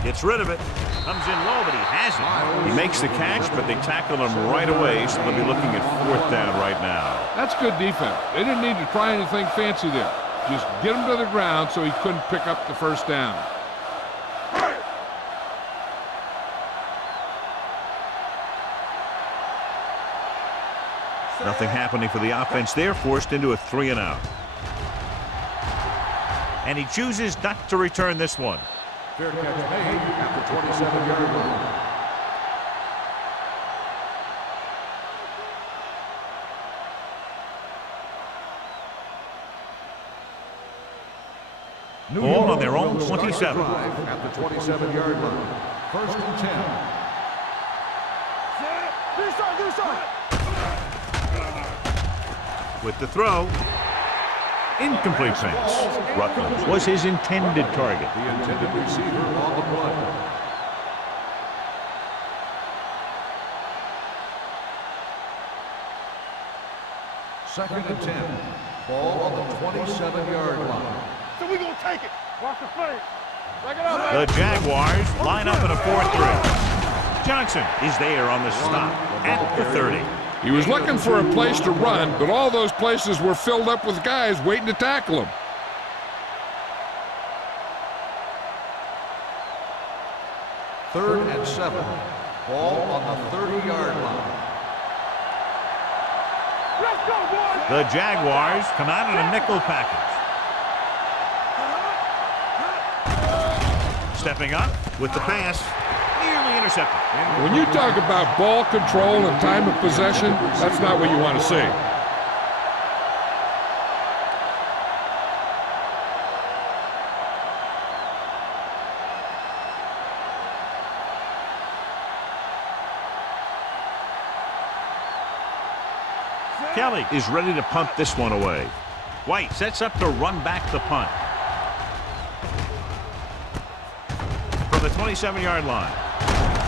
Gets rid of it. Comes in low, but he has it. He makes the catch, but they tackle him right away, so they'll be looking at 4th down right now. That's good defense. They didn't need to try anything fancy there. Just get him to the ground so he couldn't pick up the 1st down. Nothing happening for the offense there, forced into a 3-and-out. And he chooses not to return this one. Fair catch made at the 27-yard line. Ball on their own 27. At the 27-yard line. 1st and 10. With the throw. Incomplete pass. Rutledge was his intended target. The intended receiver on the play. Second and 10. Ball on the 27-yard line. So we're going to take it. Watch the play. Back it up, The Jaguars line up in a 4-3. Johnson is there on the stop at the 30. He was looking for a place to run, but all those places were filled up with guys waiting to tackle him. Third and 7. Ball on the 30-yard line. Let's go, boys. The Jaguars come out in a nickel package. Stepping up with the pass. Nearly intercepted. When you talk about ball control and time of possession, that's not what you want to see. Kelly is ready to punt this one away. White sets up to run back the punt. From the 27-yard line.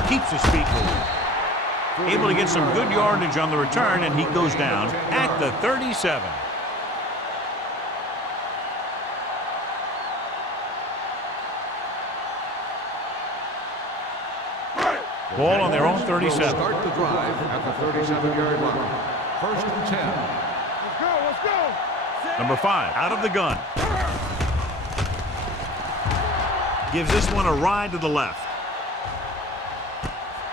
Keeps his feet moving. Able to get some good yardage on the return, and he goes down at the 37. Ball on their own 37. Start the drive at the 37-yard line. 1st and 10. Let's go, let's go. Number 5 out of the gun. Gives this one a ride to the left.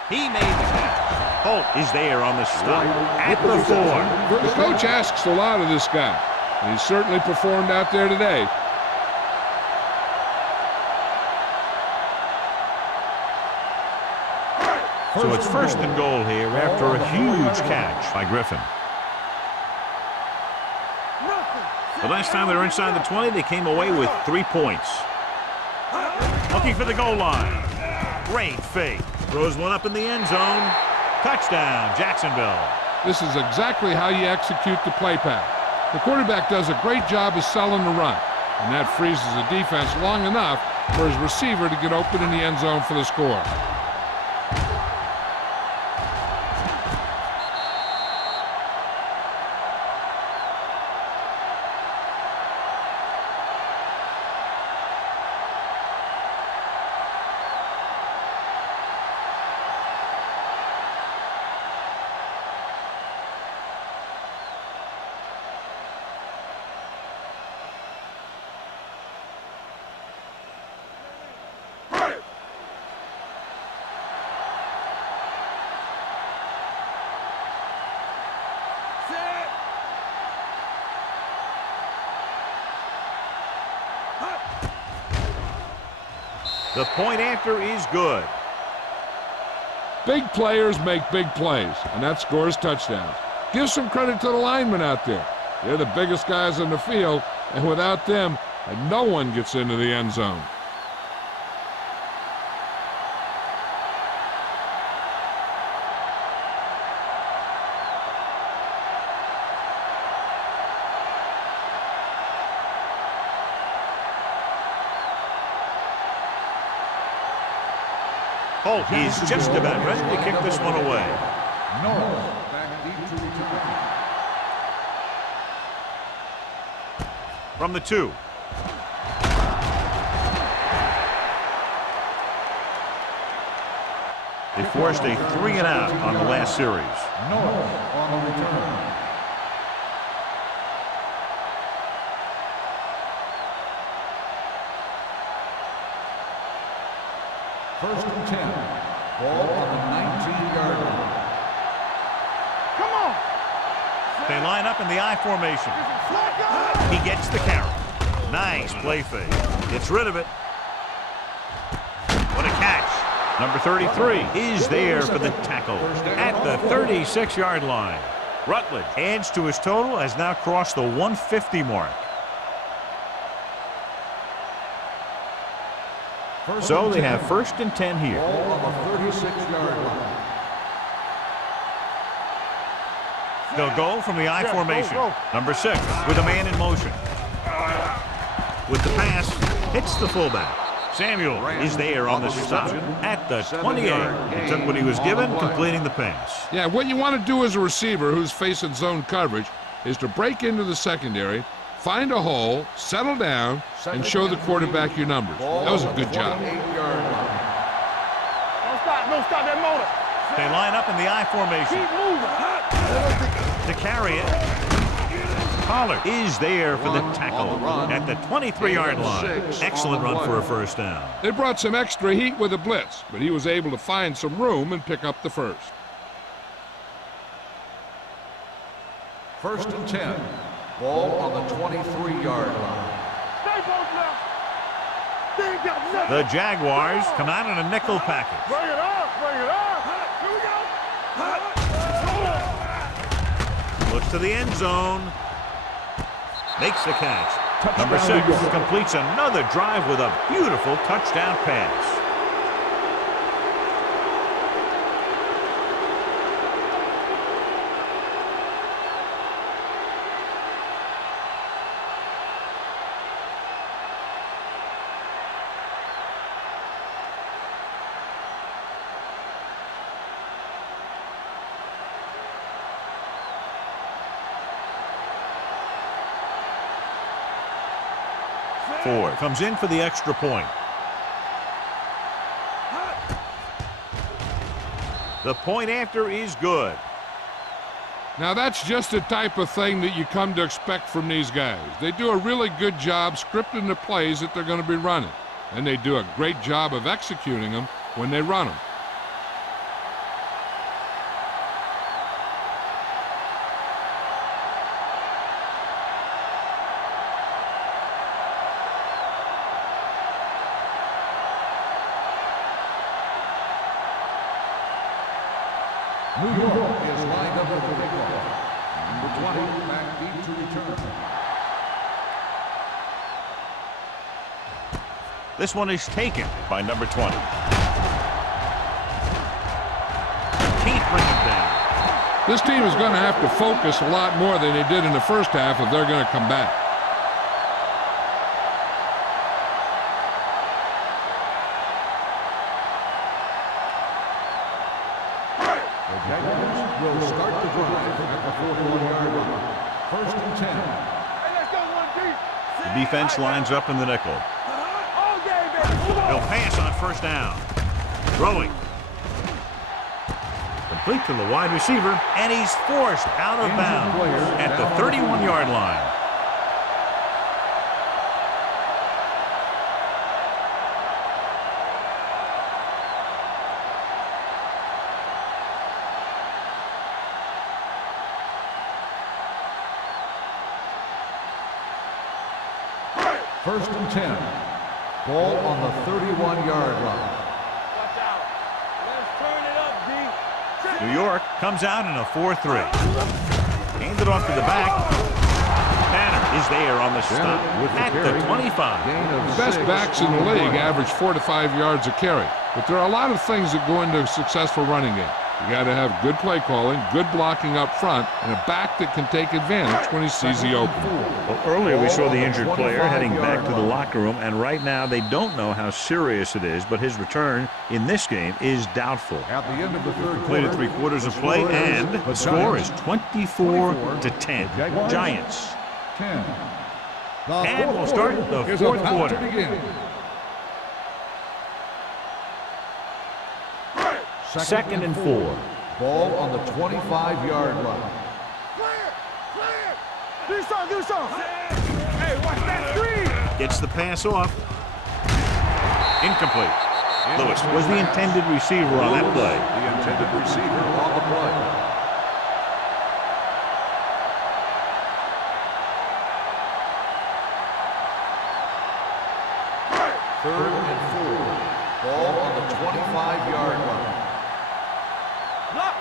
He made the catch. Holt is there on the stop at the 4. The coach asks a lot of this guy, and he's certainly performed out there today. So it's 1st and goal here after a huge catch by Griffin. The last time they were inside the 20, they came away with 3 points. Looking for the goal line. Great fake. Throws one up in the end zone. Touchdown, Jacksonville. This is exactly how you execute the play pass. The quarterback does a great job of selling the run, and that freezes the defense long enough for his receiver to get open in the end zone for the score. The point after is good. Big players make big plays, and that scores touchdowns. Give some credit to the linemen out there. They're the biggest guys in the field, and without them, no one gets into the end zone. Holt is just about ready to kick this one away. Back deep to return. From the 2. They forced a 3-and-out on the last series. On the return. First and 10. Ball on the 19-yard line. Come on. They line up in the I formation. He gets the carry. Nice play fake. Gets rid of it. What a catch. Number 33 is there for the tackle at the 36-yard line. Rutledge adds to his total, has now crossed the 150 mark. So they have first and 10 here. Ball on the 36-yard line. They'll go from the I formation. Number 6 with a man in motion. With the pass, hits the fullback. Samuel is there on the stop at the 28. He took what he was given, completing the pass. Yeah, what you want to do as a receiver who's facing zone coverage is to break into the secondary, find a hole, settle down, and show the quarterback your numbers. That was a good job. Don't stop that motor. They line up in the I formation. Keep moving. To carry it, Pollard is there for the tackle at the 23-yard line. Excellent run for a first down. They brought some extra heat with a blitz, but he was able to find some room and pick up the first. First and 10. Ball on the 23-yard line. Stay close now. They ain't got nothing. The Jaguars come out in a nickel package. Bring it up. Bring it up. Here we go. Looks to the end zone. Makes the catch. Number 6 completes another drive with a beautiful touchdown pass. Ford comes in for the extra point. The point after is good. Now that's just the type of thing that you come to expect from these guys. They do a really good job scripting the plays that they're going to be running, and they do a great job of executing them when they run them. New York is lined up with the kickoff. Number 20 back deep to return. This one is taken by number 20. Can't bring him down. This team is going to have to focus a lot more than they did in the first half if they're going to come back. The Jaguars will start the drive at the 41-yard line. First and 10. Hey, let's go one deep. The defense lines up in the nickel. All game, baby. Come on. They'll pass on first down. Throwing. Complete to the wide receiver, and he's forced out of bounds at the 31-yard line. First and 10. Ball on the 31-yard line. Watch out. Let's turn it up, D. New York comes out in a 4-3. Hands it off to the back. Banner is there on the stop at the 25. The best backs in the league average 4 to 5 yards a carry. But there are a lot of things that go into a successful running game. You got to have good play calling, good blocking up front, and a back that can take advantage when he sees the opening. Well, earlier we saw the injured player heading back to the locker room, and right now they don't know how serious it is, but his return in this game is doubtful. At the end of the third Completed quarter, 3/4 of play, and the score is 24-10. Giants. 10. And we'll start the Here's fourth about quarter. to begin. Second and 4. Ball on the 25-yard line. Clear. Clear. Do something. Hey, watch that screen. Gets the pass off. Incomplete. Lewis was the intended receiver on that play. The intended receiver on the play. Third and 4. Ball on the 25-yard line. Block.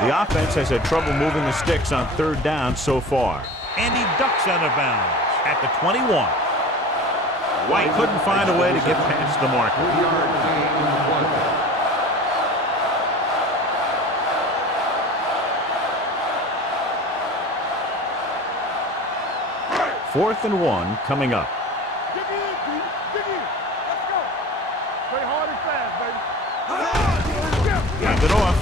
The offense has had trouble moving the sticks on third down so far. And he ducks out of bounds at the 21. White couldn't find a way to get past the marker. 4-yard gain in the play. Fourth and 1 coming up. Dig in, D. Dig in. Let's go. Play hard and fast, baby. Hand it off.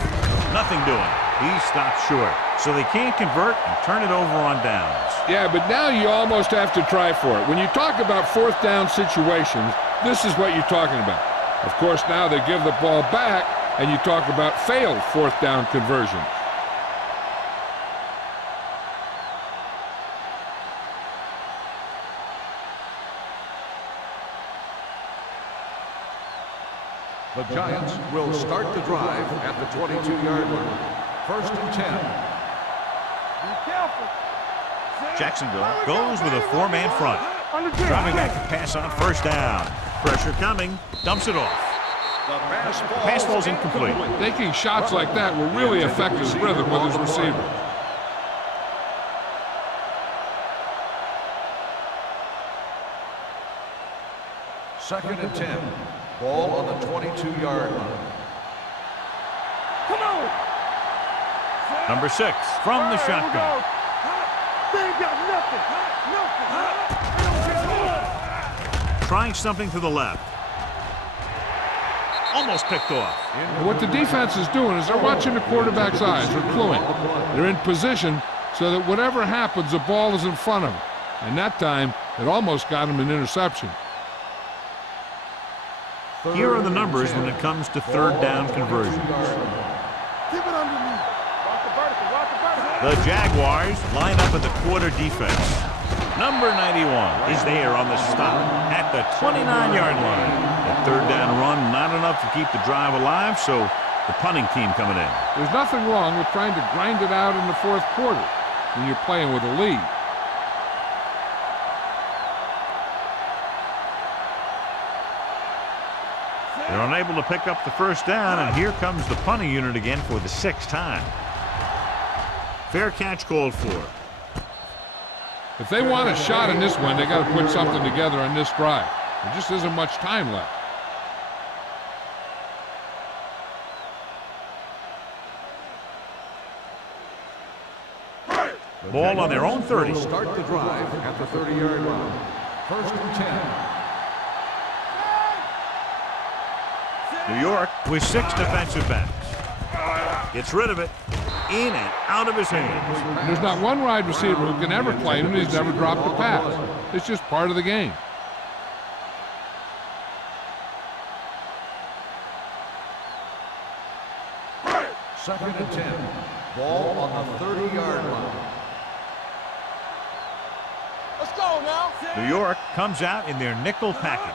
Nothing doing. He stopped short. So they can't convert and turn it over on downs. Yeah, but now you almost have to try for it. When you talk about fourth down situations, this is what you're talking about. Of course, now they give the ball back, and you talk about failed fourth down conversions. The Giants will start the drive at the 22-yard line. First and 10. Be careful. Jacksonville goes with a four-man front. Dropping back to pass on first down. Pressure coming. Dumps it off. Pass ball's incomplete. Taking shots like that will really affect his rhythm with his receiver. Second and 10. Ball on the 22-yard line. Come on. Number 6 from the shotgun. They ain't got nothing. Trying something to the left. Almost picked off. And what the defense is doing is they're watching the quarterback's eyes. They're cluing. They're in position so that whatever happens, the ball is in front of them. And that time, it almost got him an interception. Here are the numbers when it comes to third down conversions. Keep it underneath. Watch the vertical. Watch the vertical. The Jaguars line up at the quarter defense. Number 91 is there on the stop at the 29-yard line. The third down run, not enough to keep the drive alive, so the punting team coming in. There's nothing wrong with trying to grind it out in the fourth quarter when you're playing with a lead. They're unable to pick up the first down, and here comes the punting unit again for the 6th time. Fair catch called for. If they want a shot in this one, they got to put something together on this drive. There just isn't much time left. Ball on their own 30. Will start the drive at the 30-yard line. First and 10. New York with 6 defensive backs. Gets rid of it. In and out of his hands. There's not one wide receiver who can ever claim him he's never dropped a pass. It's just part of the game. Second and 10. Ball on the 30-yard line. Let's go now. New York comes out in their nickel package.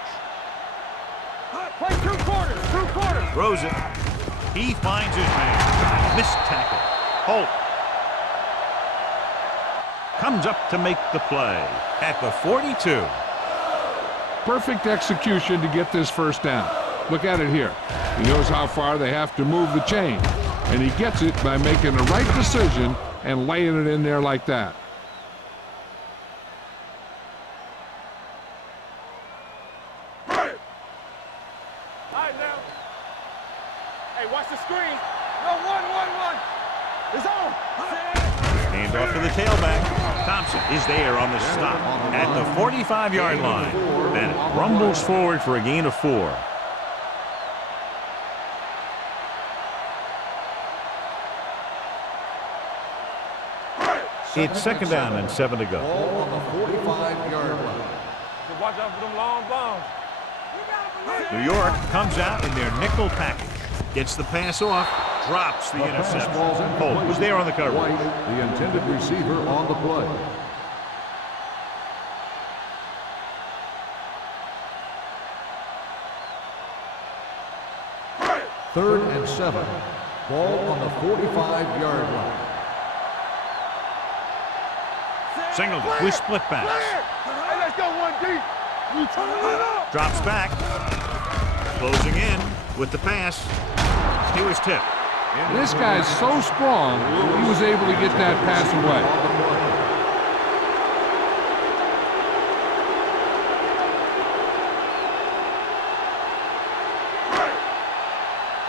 Play 2 quarters. 2 quarters. Throws it. He finds his man. Missed tackle. Holt comes up to make the play at the 42. Perfect execution to get this first down. Look at it here. He knows how far they have to move the chain, and he gets it by making the right decision and laying it in there like that. All right, now. Hey, watch the screen. No, 1. It's on. Hand off to the tailback. Thompson is there on the stop at the 45-yard line. Then rumbles forward for a gain of 4. It's second down and 7 to go. Ball on the 45-yard line. Watch out for them long bombs. New York comes out in their nickel package. Gets the pass off. Drops the interception. Holt was there on the coverage. White, the intended receiver on the play. Third and 7. Ball on the 45-yard line. Singleton with split backs. Hey, let's go 1 deep. You turn it up. Drops back. Closing in with the pass. He was tipped. This guy's so strong, he was able to get that pass away.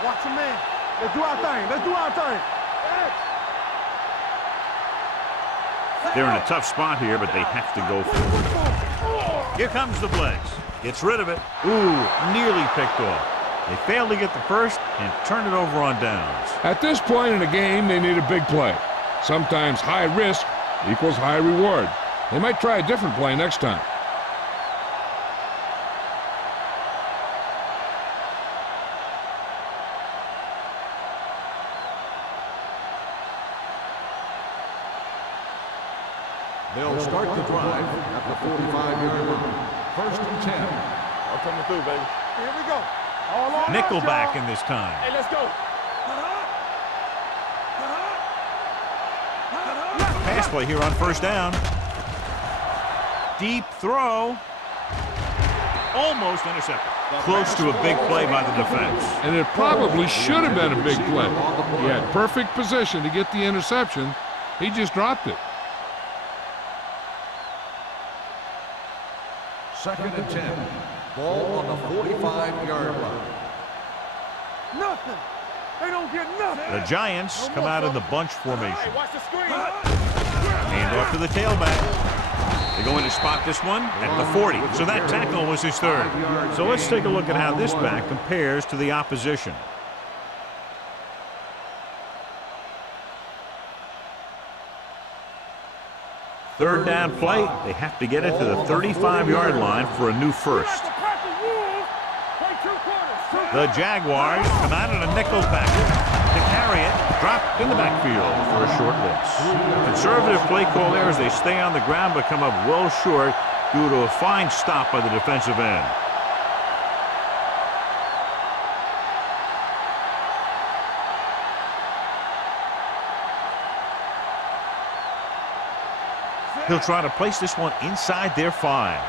Watch him, man. Let's do our thing. Let's do our thing. They're in a tough spot here, but they have to go for it. Here comes the blitz. Gets rid of it. Ooh, nearly picked off. They failed to get the first and turn it over on downs. At this point in the game, they need a big play. Sometimes high risk equals high reward. They might try a different play next time. They'll start the drive at the 45-yard line. First and 10. I'm coming through, baby. Here we go. All on Nickelback in this time. Hey, let's go. Pass play here on first down. Deep throw. Almost intercepted. Close to a big play by the defense. And it probably should have been a big play. He had perfect position to get the interception. He just dropped it. Second and 10. Ball on the 45-yard line. Nothing. They don't get nothing. The Giants come out in the bunch formation. Hey, watch the screen. Hand off to the tailback. They're going to spot this one at the 40. So that tackle was his third. So let's take a look at how this back compares to the opposition. Third down play. They have to get it to the 35-yard line for a new first. The Jaguars come out in a nickel package to carry it, dropped in the backfield for a short blitz. Conservative play call there as they stay on the ground but come up well short due to a fine stop by the defensive end. He'll try to place this one inside their 5.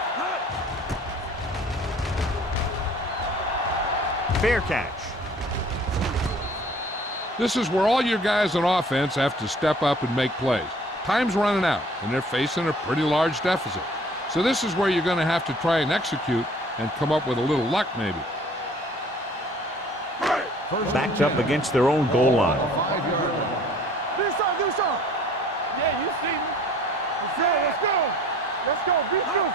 Fair catch. This is where all your guys on offense have to step up and make plays. Time's running out, and they're facing a pretty large deficit. So this is where you're going to have to try and execute and come up with a little luck maybe. Backed up against their own goal line. Do something. Yeah, you see me. go. Be true.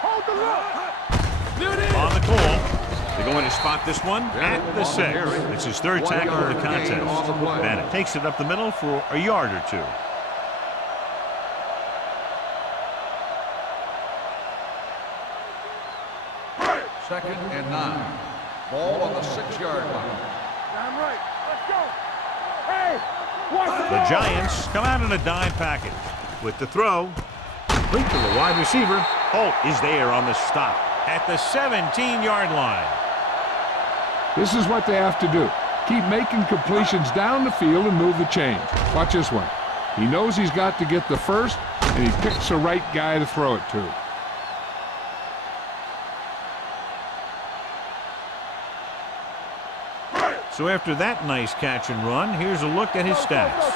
Hold the look. On the call. They're going to spot this one at the 6. It's his third tackle of the contest. Bennett takes it up the middle for a yard or 2. Second and 9. Ball on the 6-yard line. I'm right. Let's go. Hey, watch the The Giants come out in a dime package with the throw. Complete to the wide receiver. Holt is there on the stop at the 17-yard line. This is what they have to do. Keep making completions down the field and move the chains. Watch this one. He knows he's got to get the first, and he picks the right guy to throw it to. So after that nice catch and run, here's a look at his stats.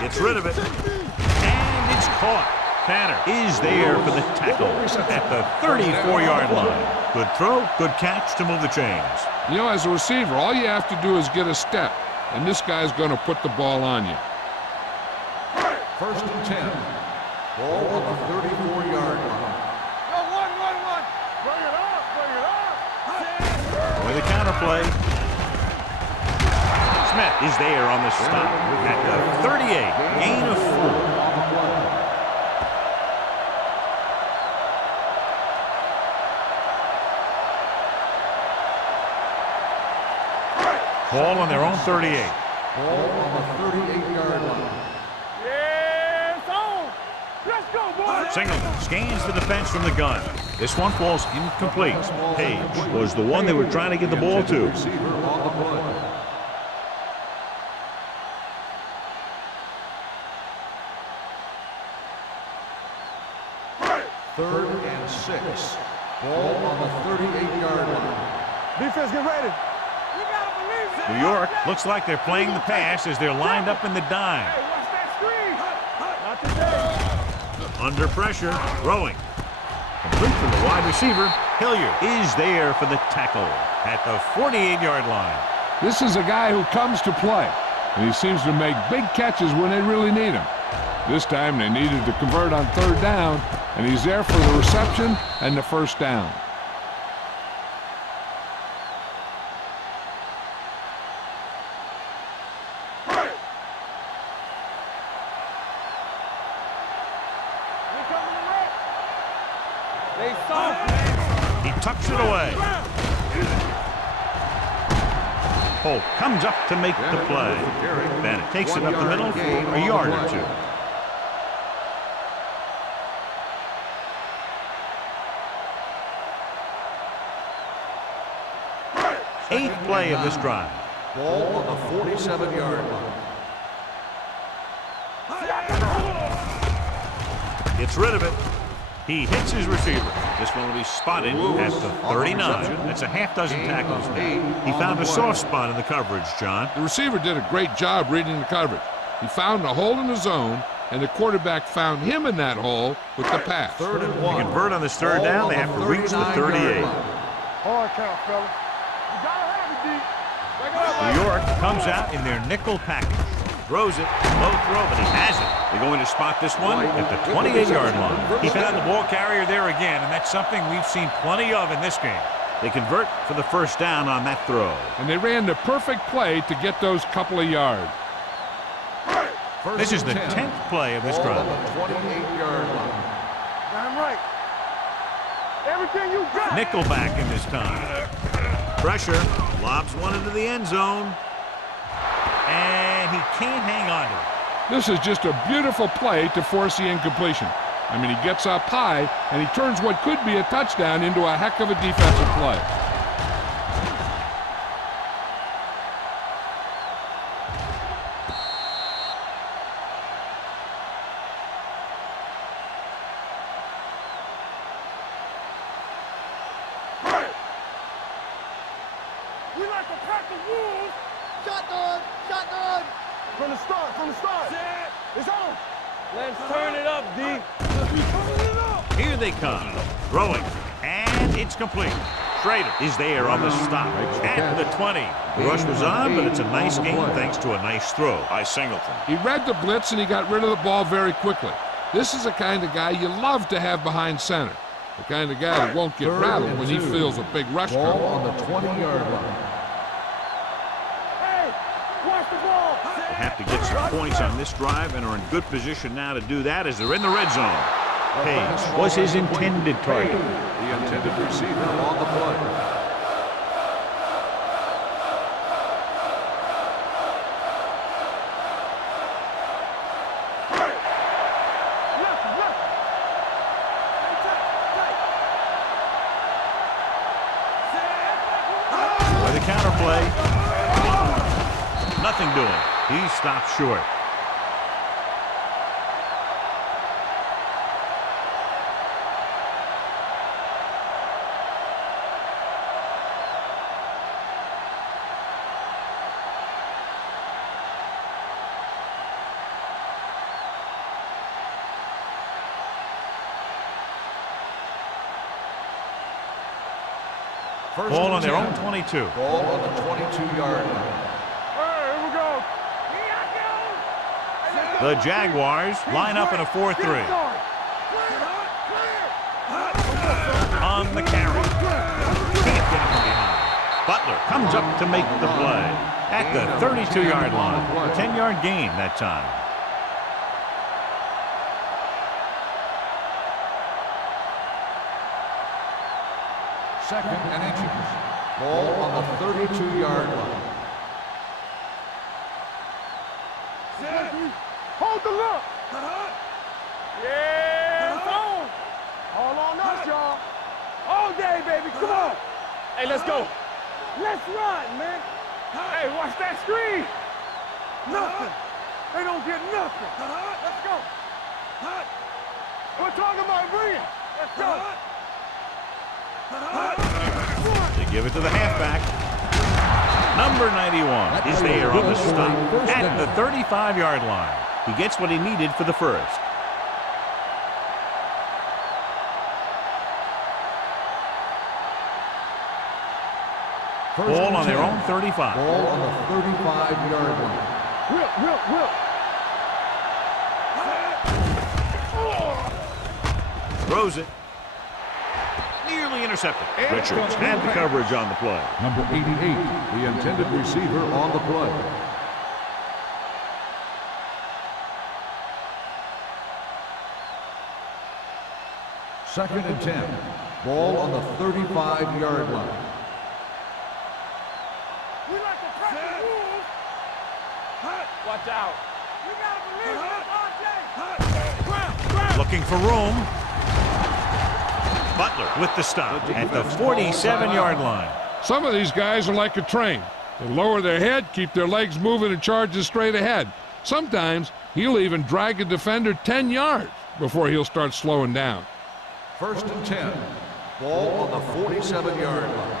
Gets rid of it. And it's caught. Tanner is there for the tackle at the 34-yard line. Good throw, good catch to move the chains. You know, as a receiver, all you have to do is get a step, and this guy's going to put the ball on you. First and 10. Ball on the 34-yard line. With a counterplay. Smith is there on the stop at the 38. Gain of 4. Ball on their own 38. Ball on the 38-yard line. Yeah, it's on. Let's go, boys. Singleton scans the defense from the gun. This one falls incomplete. Page was the one they were trying to get the ball to. Receiver on the play. Third and 6. Ball on the 38-yard line. Defense, get ready. You gotta believe it. New York looks like they're playing the pass as they're lined up in the dime. Hey, watch that screen. Not today. Under pressure, throwing. Complete from the wide receiver. Hilliard is there for the tackle at the 48-yard line. This is a guy who comes to play, and he seems to make big catches when they really need him. This time they needed to convert on third down, and he's there for the reception and the first down. He tucks it away. Holt comes up to make the play. Bennett takes it up the middle for a yard or 2. Eighth play of this drive. Ball on the 47-yard line. Gets rid of it. He hits his receiver. This one will be spotted at the 39. That's a half dozen tackles now. He found a soft spot in the coverage, John. The receiver did a great job reading the coverage. He found a hole in the zone, and the quarterback found him in that hole with the pass. Third and To 1. convert on this third down, they have to reach the 38. Hard count, fella. You gotta have it, D. Back it up, New York comes out in their nickel package. Throws it, low throw, but he has it. They're going to spot this one at the 28-yard line. He found the ball carrier there again, and that's something we've seen plenty of in this game. They convert for the first down on that throw. And they ran the perfect play to get those couple of yards. This is the 10th play of this drive. 28-yard line. I'm right. Everything you got. Nickelback in this time. Pressure, lobs one into the end zone. And he can't hang on to it. This is just a beautiful play to force the incompletion. I mean, he gets up high, and he turns what could be a touchdown into a heck of a defensive play. We like to pack the wolves. Shotgun, shotgun. From the start. It's on. Let's turn it up, D. Here they come. Throwing. And it's complete. Schrader is there on the stop at the 20. The rush was on, but it's a nice gain thanks to a nice throw by Singleton. He read the blitz and he got rid of the ball very quickly. This is the kind of guy you love to have behind center. The kind of guy that won't get rattled when he feels a big rush coming. Ball on the 20-yard line. Hey, watch the ball. They have to get some points on this drive and are in good position now to do that as they're in the red zone. Hayes was his intended target. The intended receiver on the play. By the counter play. Nothing doing. He stopped short. Ball on their own 22. Ball on the 22-yard line. Here we go. The Jaguars line up in a 4-3. On the carry. Can't get him from behind. Butler comes up to make the play at the 32-yard line. 10-yard gain that time. Second and inches. Ball on the 32-yard line. Hold the look. Yeah, it's on. All on us, y'all. All day, baby. Come on. Hey, let's go. Let's run, man. Hey, watch that screen. Nothing. They don't get nothing. Let's go. We're talking about bringing. Let's go. They give it to the halfback. Number 91 is there on the stop at the 35-yard line. He gets what he needed for the first. Ball on their own 35. Ball on the 35-yard line. Whip. Throws it. Nearly intercepted. Richards had the coverage on the play. Number 88, the intended receiver on the play. Second and 10. Ball on the 35-yard line. We like to crack the rules. Watch out. You gotta believe in this, RJ. Looking for room. Butler with the stop at the 47-yard line. Some of these guys are like a train. They lower their head, keep their legs moving, and charge straight ahead. Sometimes he'll even drag a defender 10 yards before he'll start slowing down. First and 10. Ball on the 47-yard line.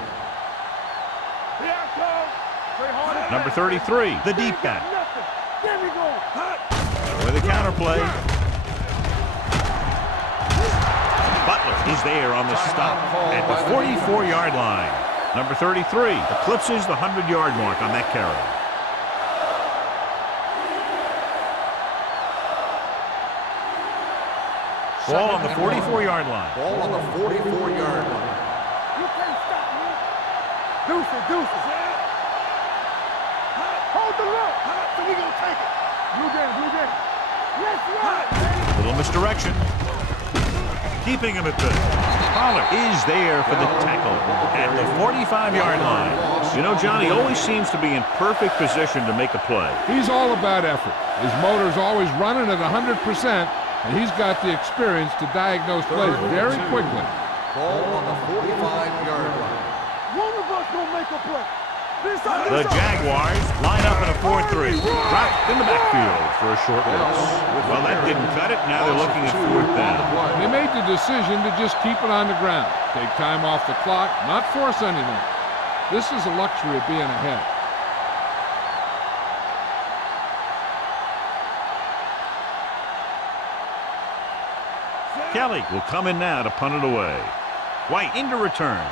Number 33, the deep back. There we go. With a counter play. Butler is there on the stop at the 44-yard line. Number 33 eclipses the 100-yard mark on that carry. Ball on the 44-yard line. Ball on the 44-yard line. You can't stop me. Deuces. Hold the look. So we gonna take it. Blue game. Let's run. Little misdirection. Keeping him at the... Pollard is there for the tackle at the 45-yard line. You know, John, he always seems to be in perfect position to make a play. He's all about effort. His motor's always running at 100%, and he's got the experience to diagnose plays very quickly. Ball on the 45-yard line. One of us gonna make a play. The Jaguars line up in a 4-3. Dropped in the backfield for a short loss. Well, that didn't cut it. Now they're looking at fourth down. They made the decision to just keep it on the ground. Take time off the clock, not force anything. This is the luxury of being ahead. Kelly will come in now to punt it away. White into return.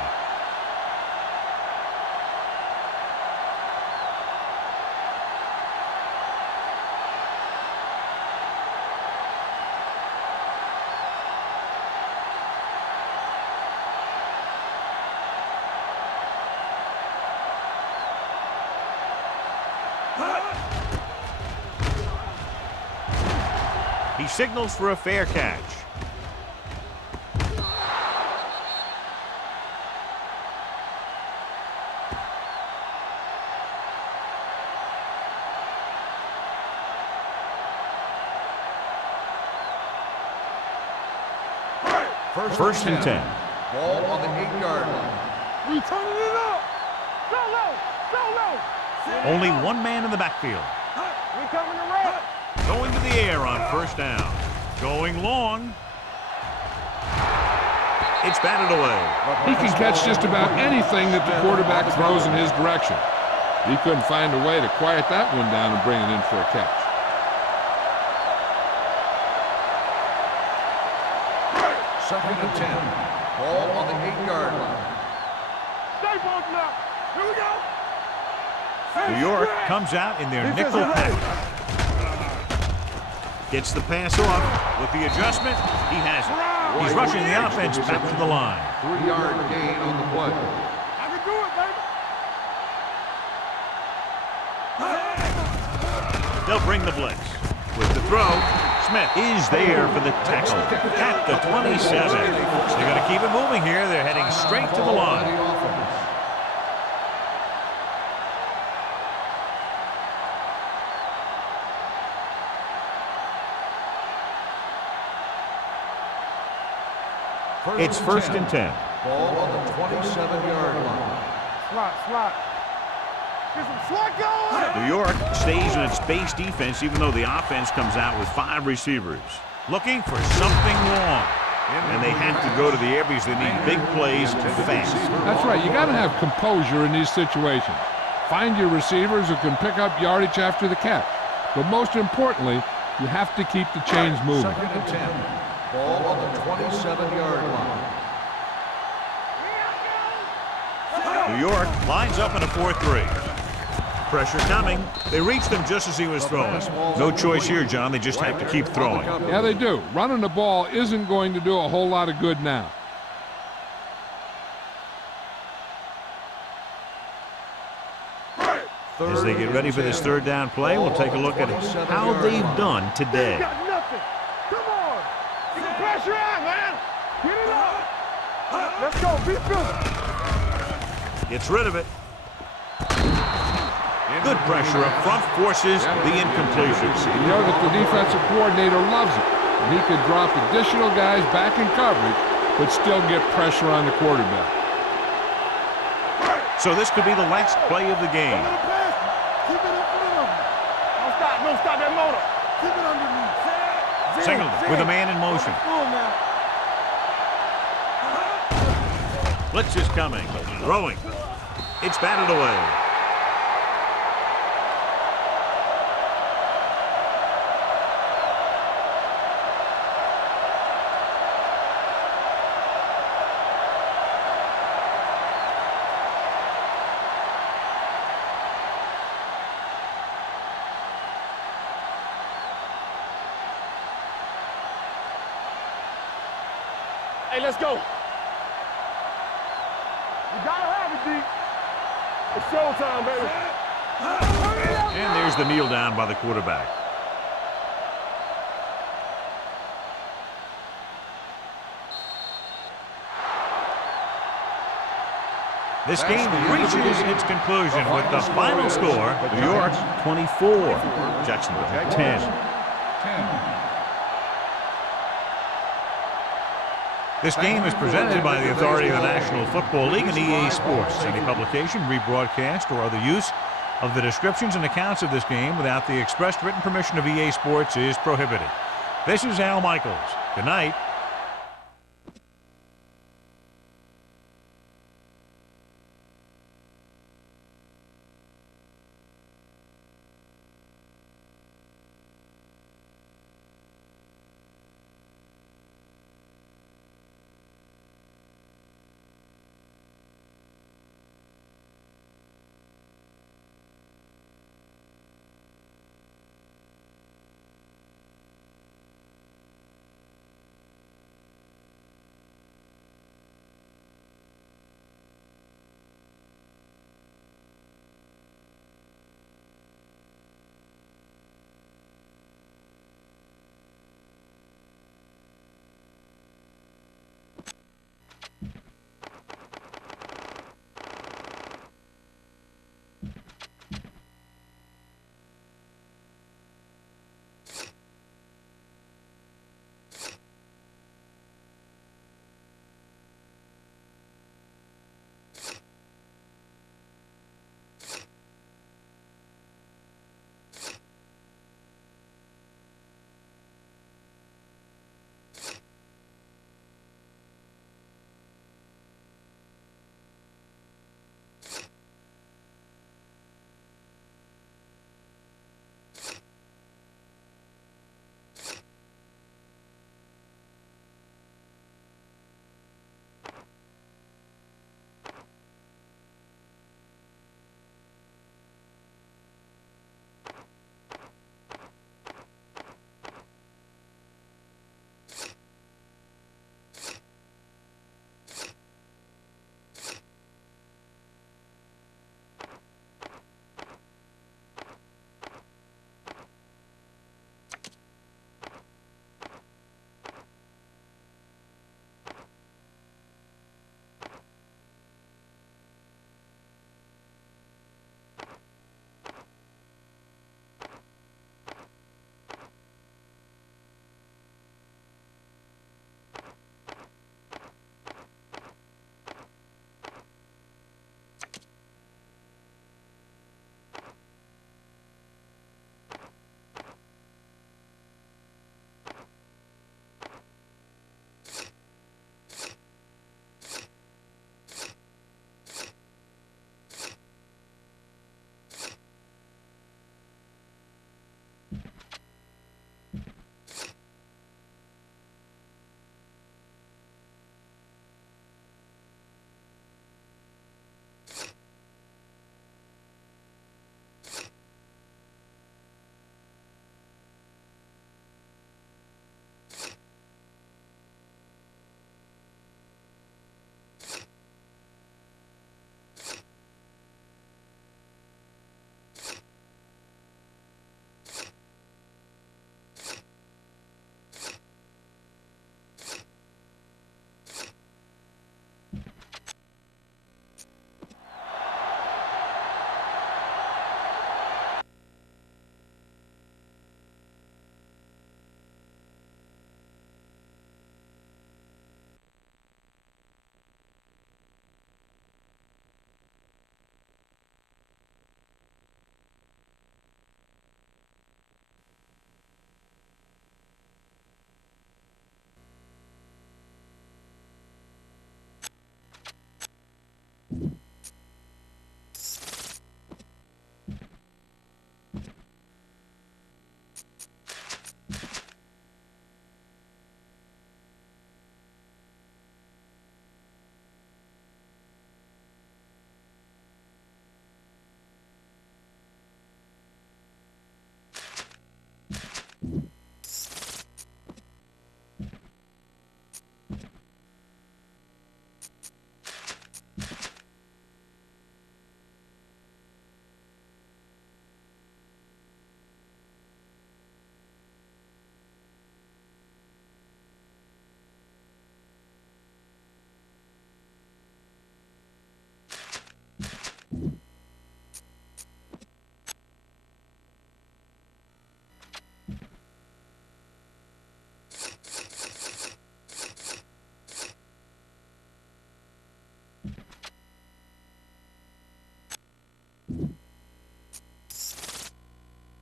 He signals for a fair catch. First and 10. Ball on the 8-yard line. We turning it up. So low. So low. Only one man in the backfield. We coming to rest. Going to the air on first down. Going long. It's batted away. He can catch just about anything that the quarterback throws in his direction. He couldn't find a way to quiet that one down and bring it in for a catch. Second and 10. Ball on the 8-yard line. Stay both now. Here we go. New York comes out in their nickel pack. Gets the pass off. With the adjustment, he has it. He's rushing the offense back to the line. 3-yard gain on the play. I can do it, baby. They'll bring the blitz. With the throw, Smith is there for the tackle at the 27. They're going to keep it moving here. They're heading straight to the line. It's first and 10. Ball on the 27-yard line. Slot. Get some slot going. New York stays in its base defense even though the offense comes out with 5 receivers. Looking for something long. And they have to go to the air because they need big plays fast. That's right. You got to have composure in these situations. Find your receivers who can pick up yardage after the catch. But most importantly, you have to keep the chains moving. Second and 10. Ball on the 27-yard line. New York lines up in a 4-3. Pressure coming. They reached him just as he was throwing. No choice here, John. They just have to keep throwing. Yeah, they do. Running the ball isn't going to do a whole lot of good now. As they get ready for this third down play, we'll take a look at how they've done today. Got nothing. Come on. Get the pressure out, man. Get it up. Let's go. Be physical. Gets rid of it. Good pressure up front forces the incompletion. You know that the defensive coordinator loves it. And he can drop additional guys back in coverage, but still get pressure on the quarterback. So this could be the last play of the game. Keep it in front of him. Don't stop that motor. Keep it underneath. Signaled with a man in motion. Blitz is coming. Throwing. It's batted away. Hey, let's go. You gotta have it, D. It's showtime, baby. And there's the kneel down by the quarterback. This game reaches its conclusion with the final score, New York 24, Jacksonville 10. This game is presented by the authority of the National Football League and EA Sports. Any publication, rebroadcast, or other use of the descriptions and accounts of this game without the express written permission of EA Sports is prohibited. This is Al Michaels. Good night.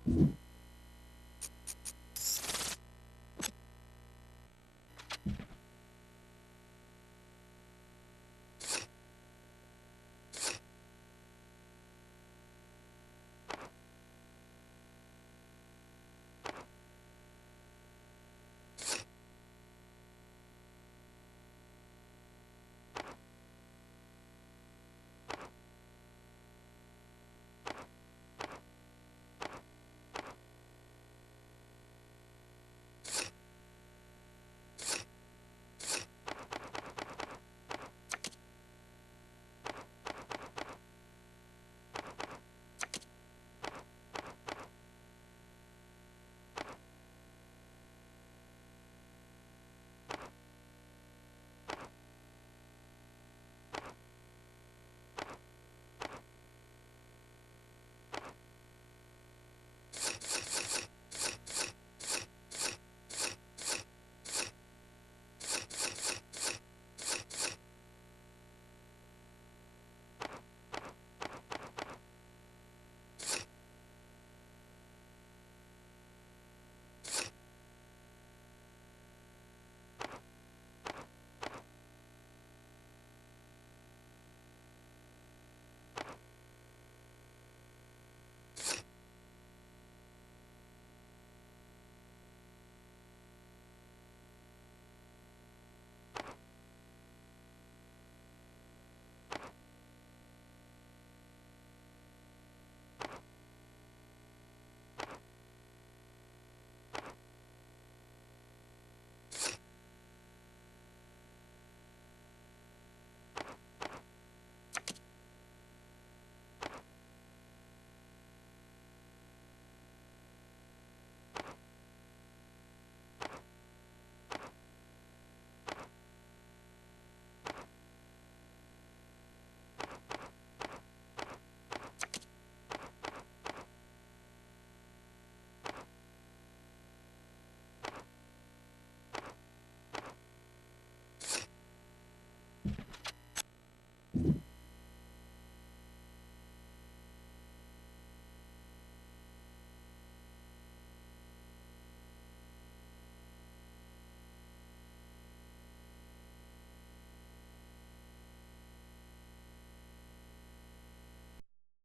down.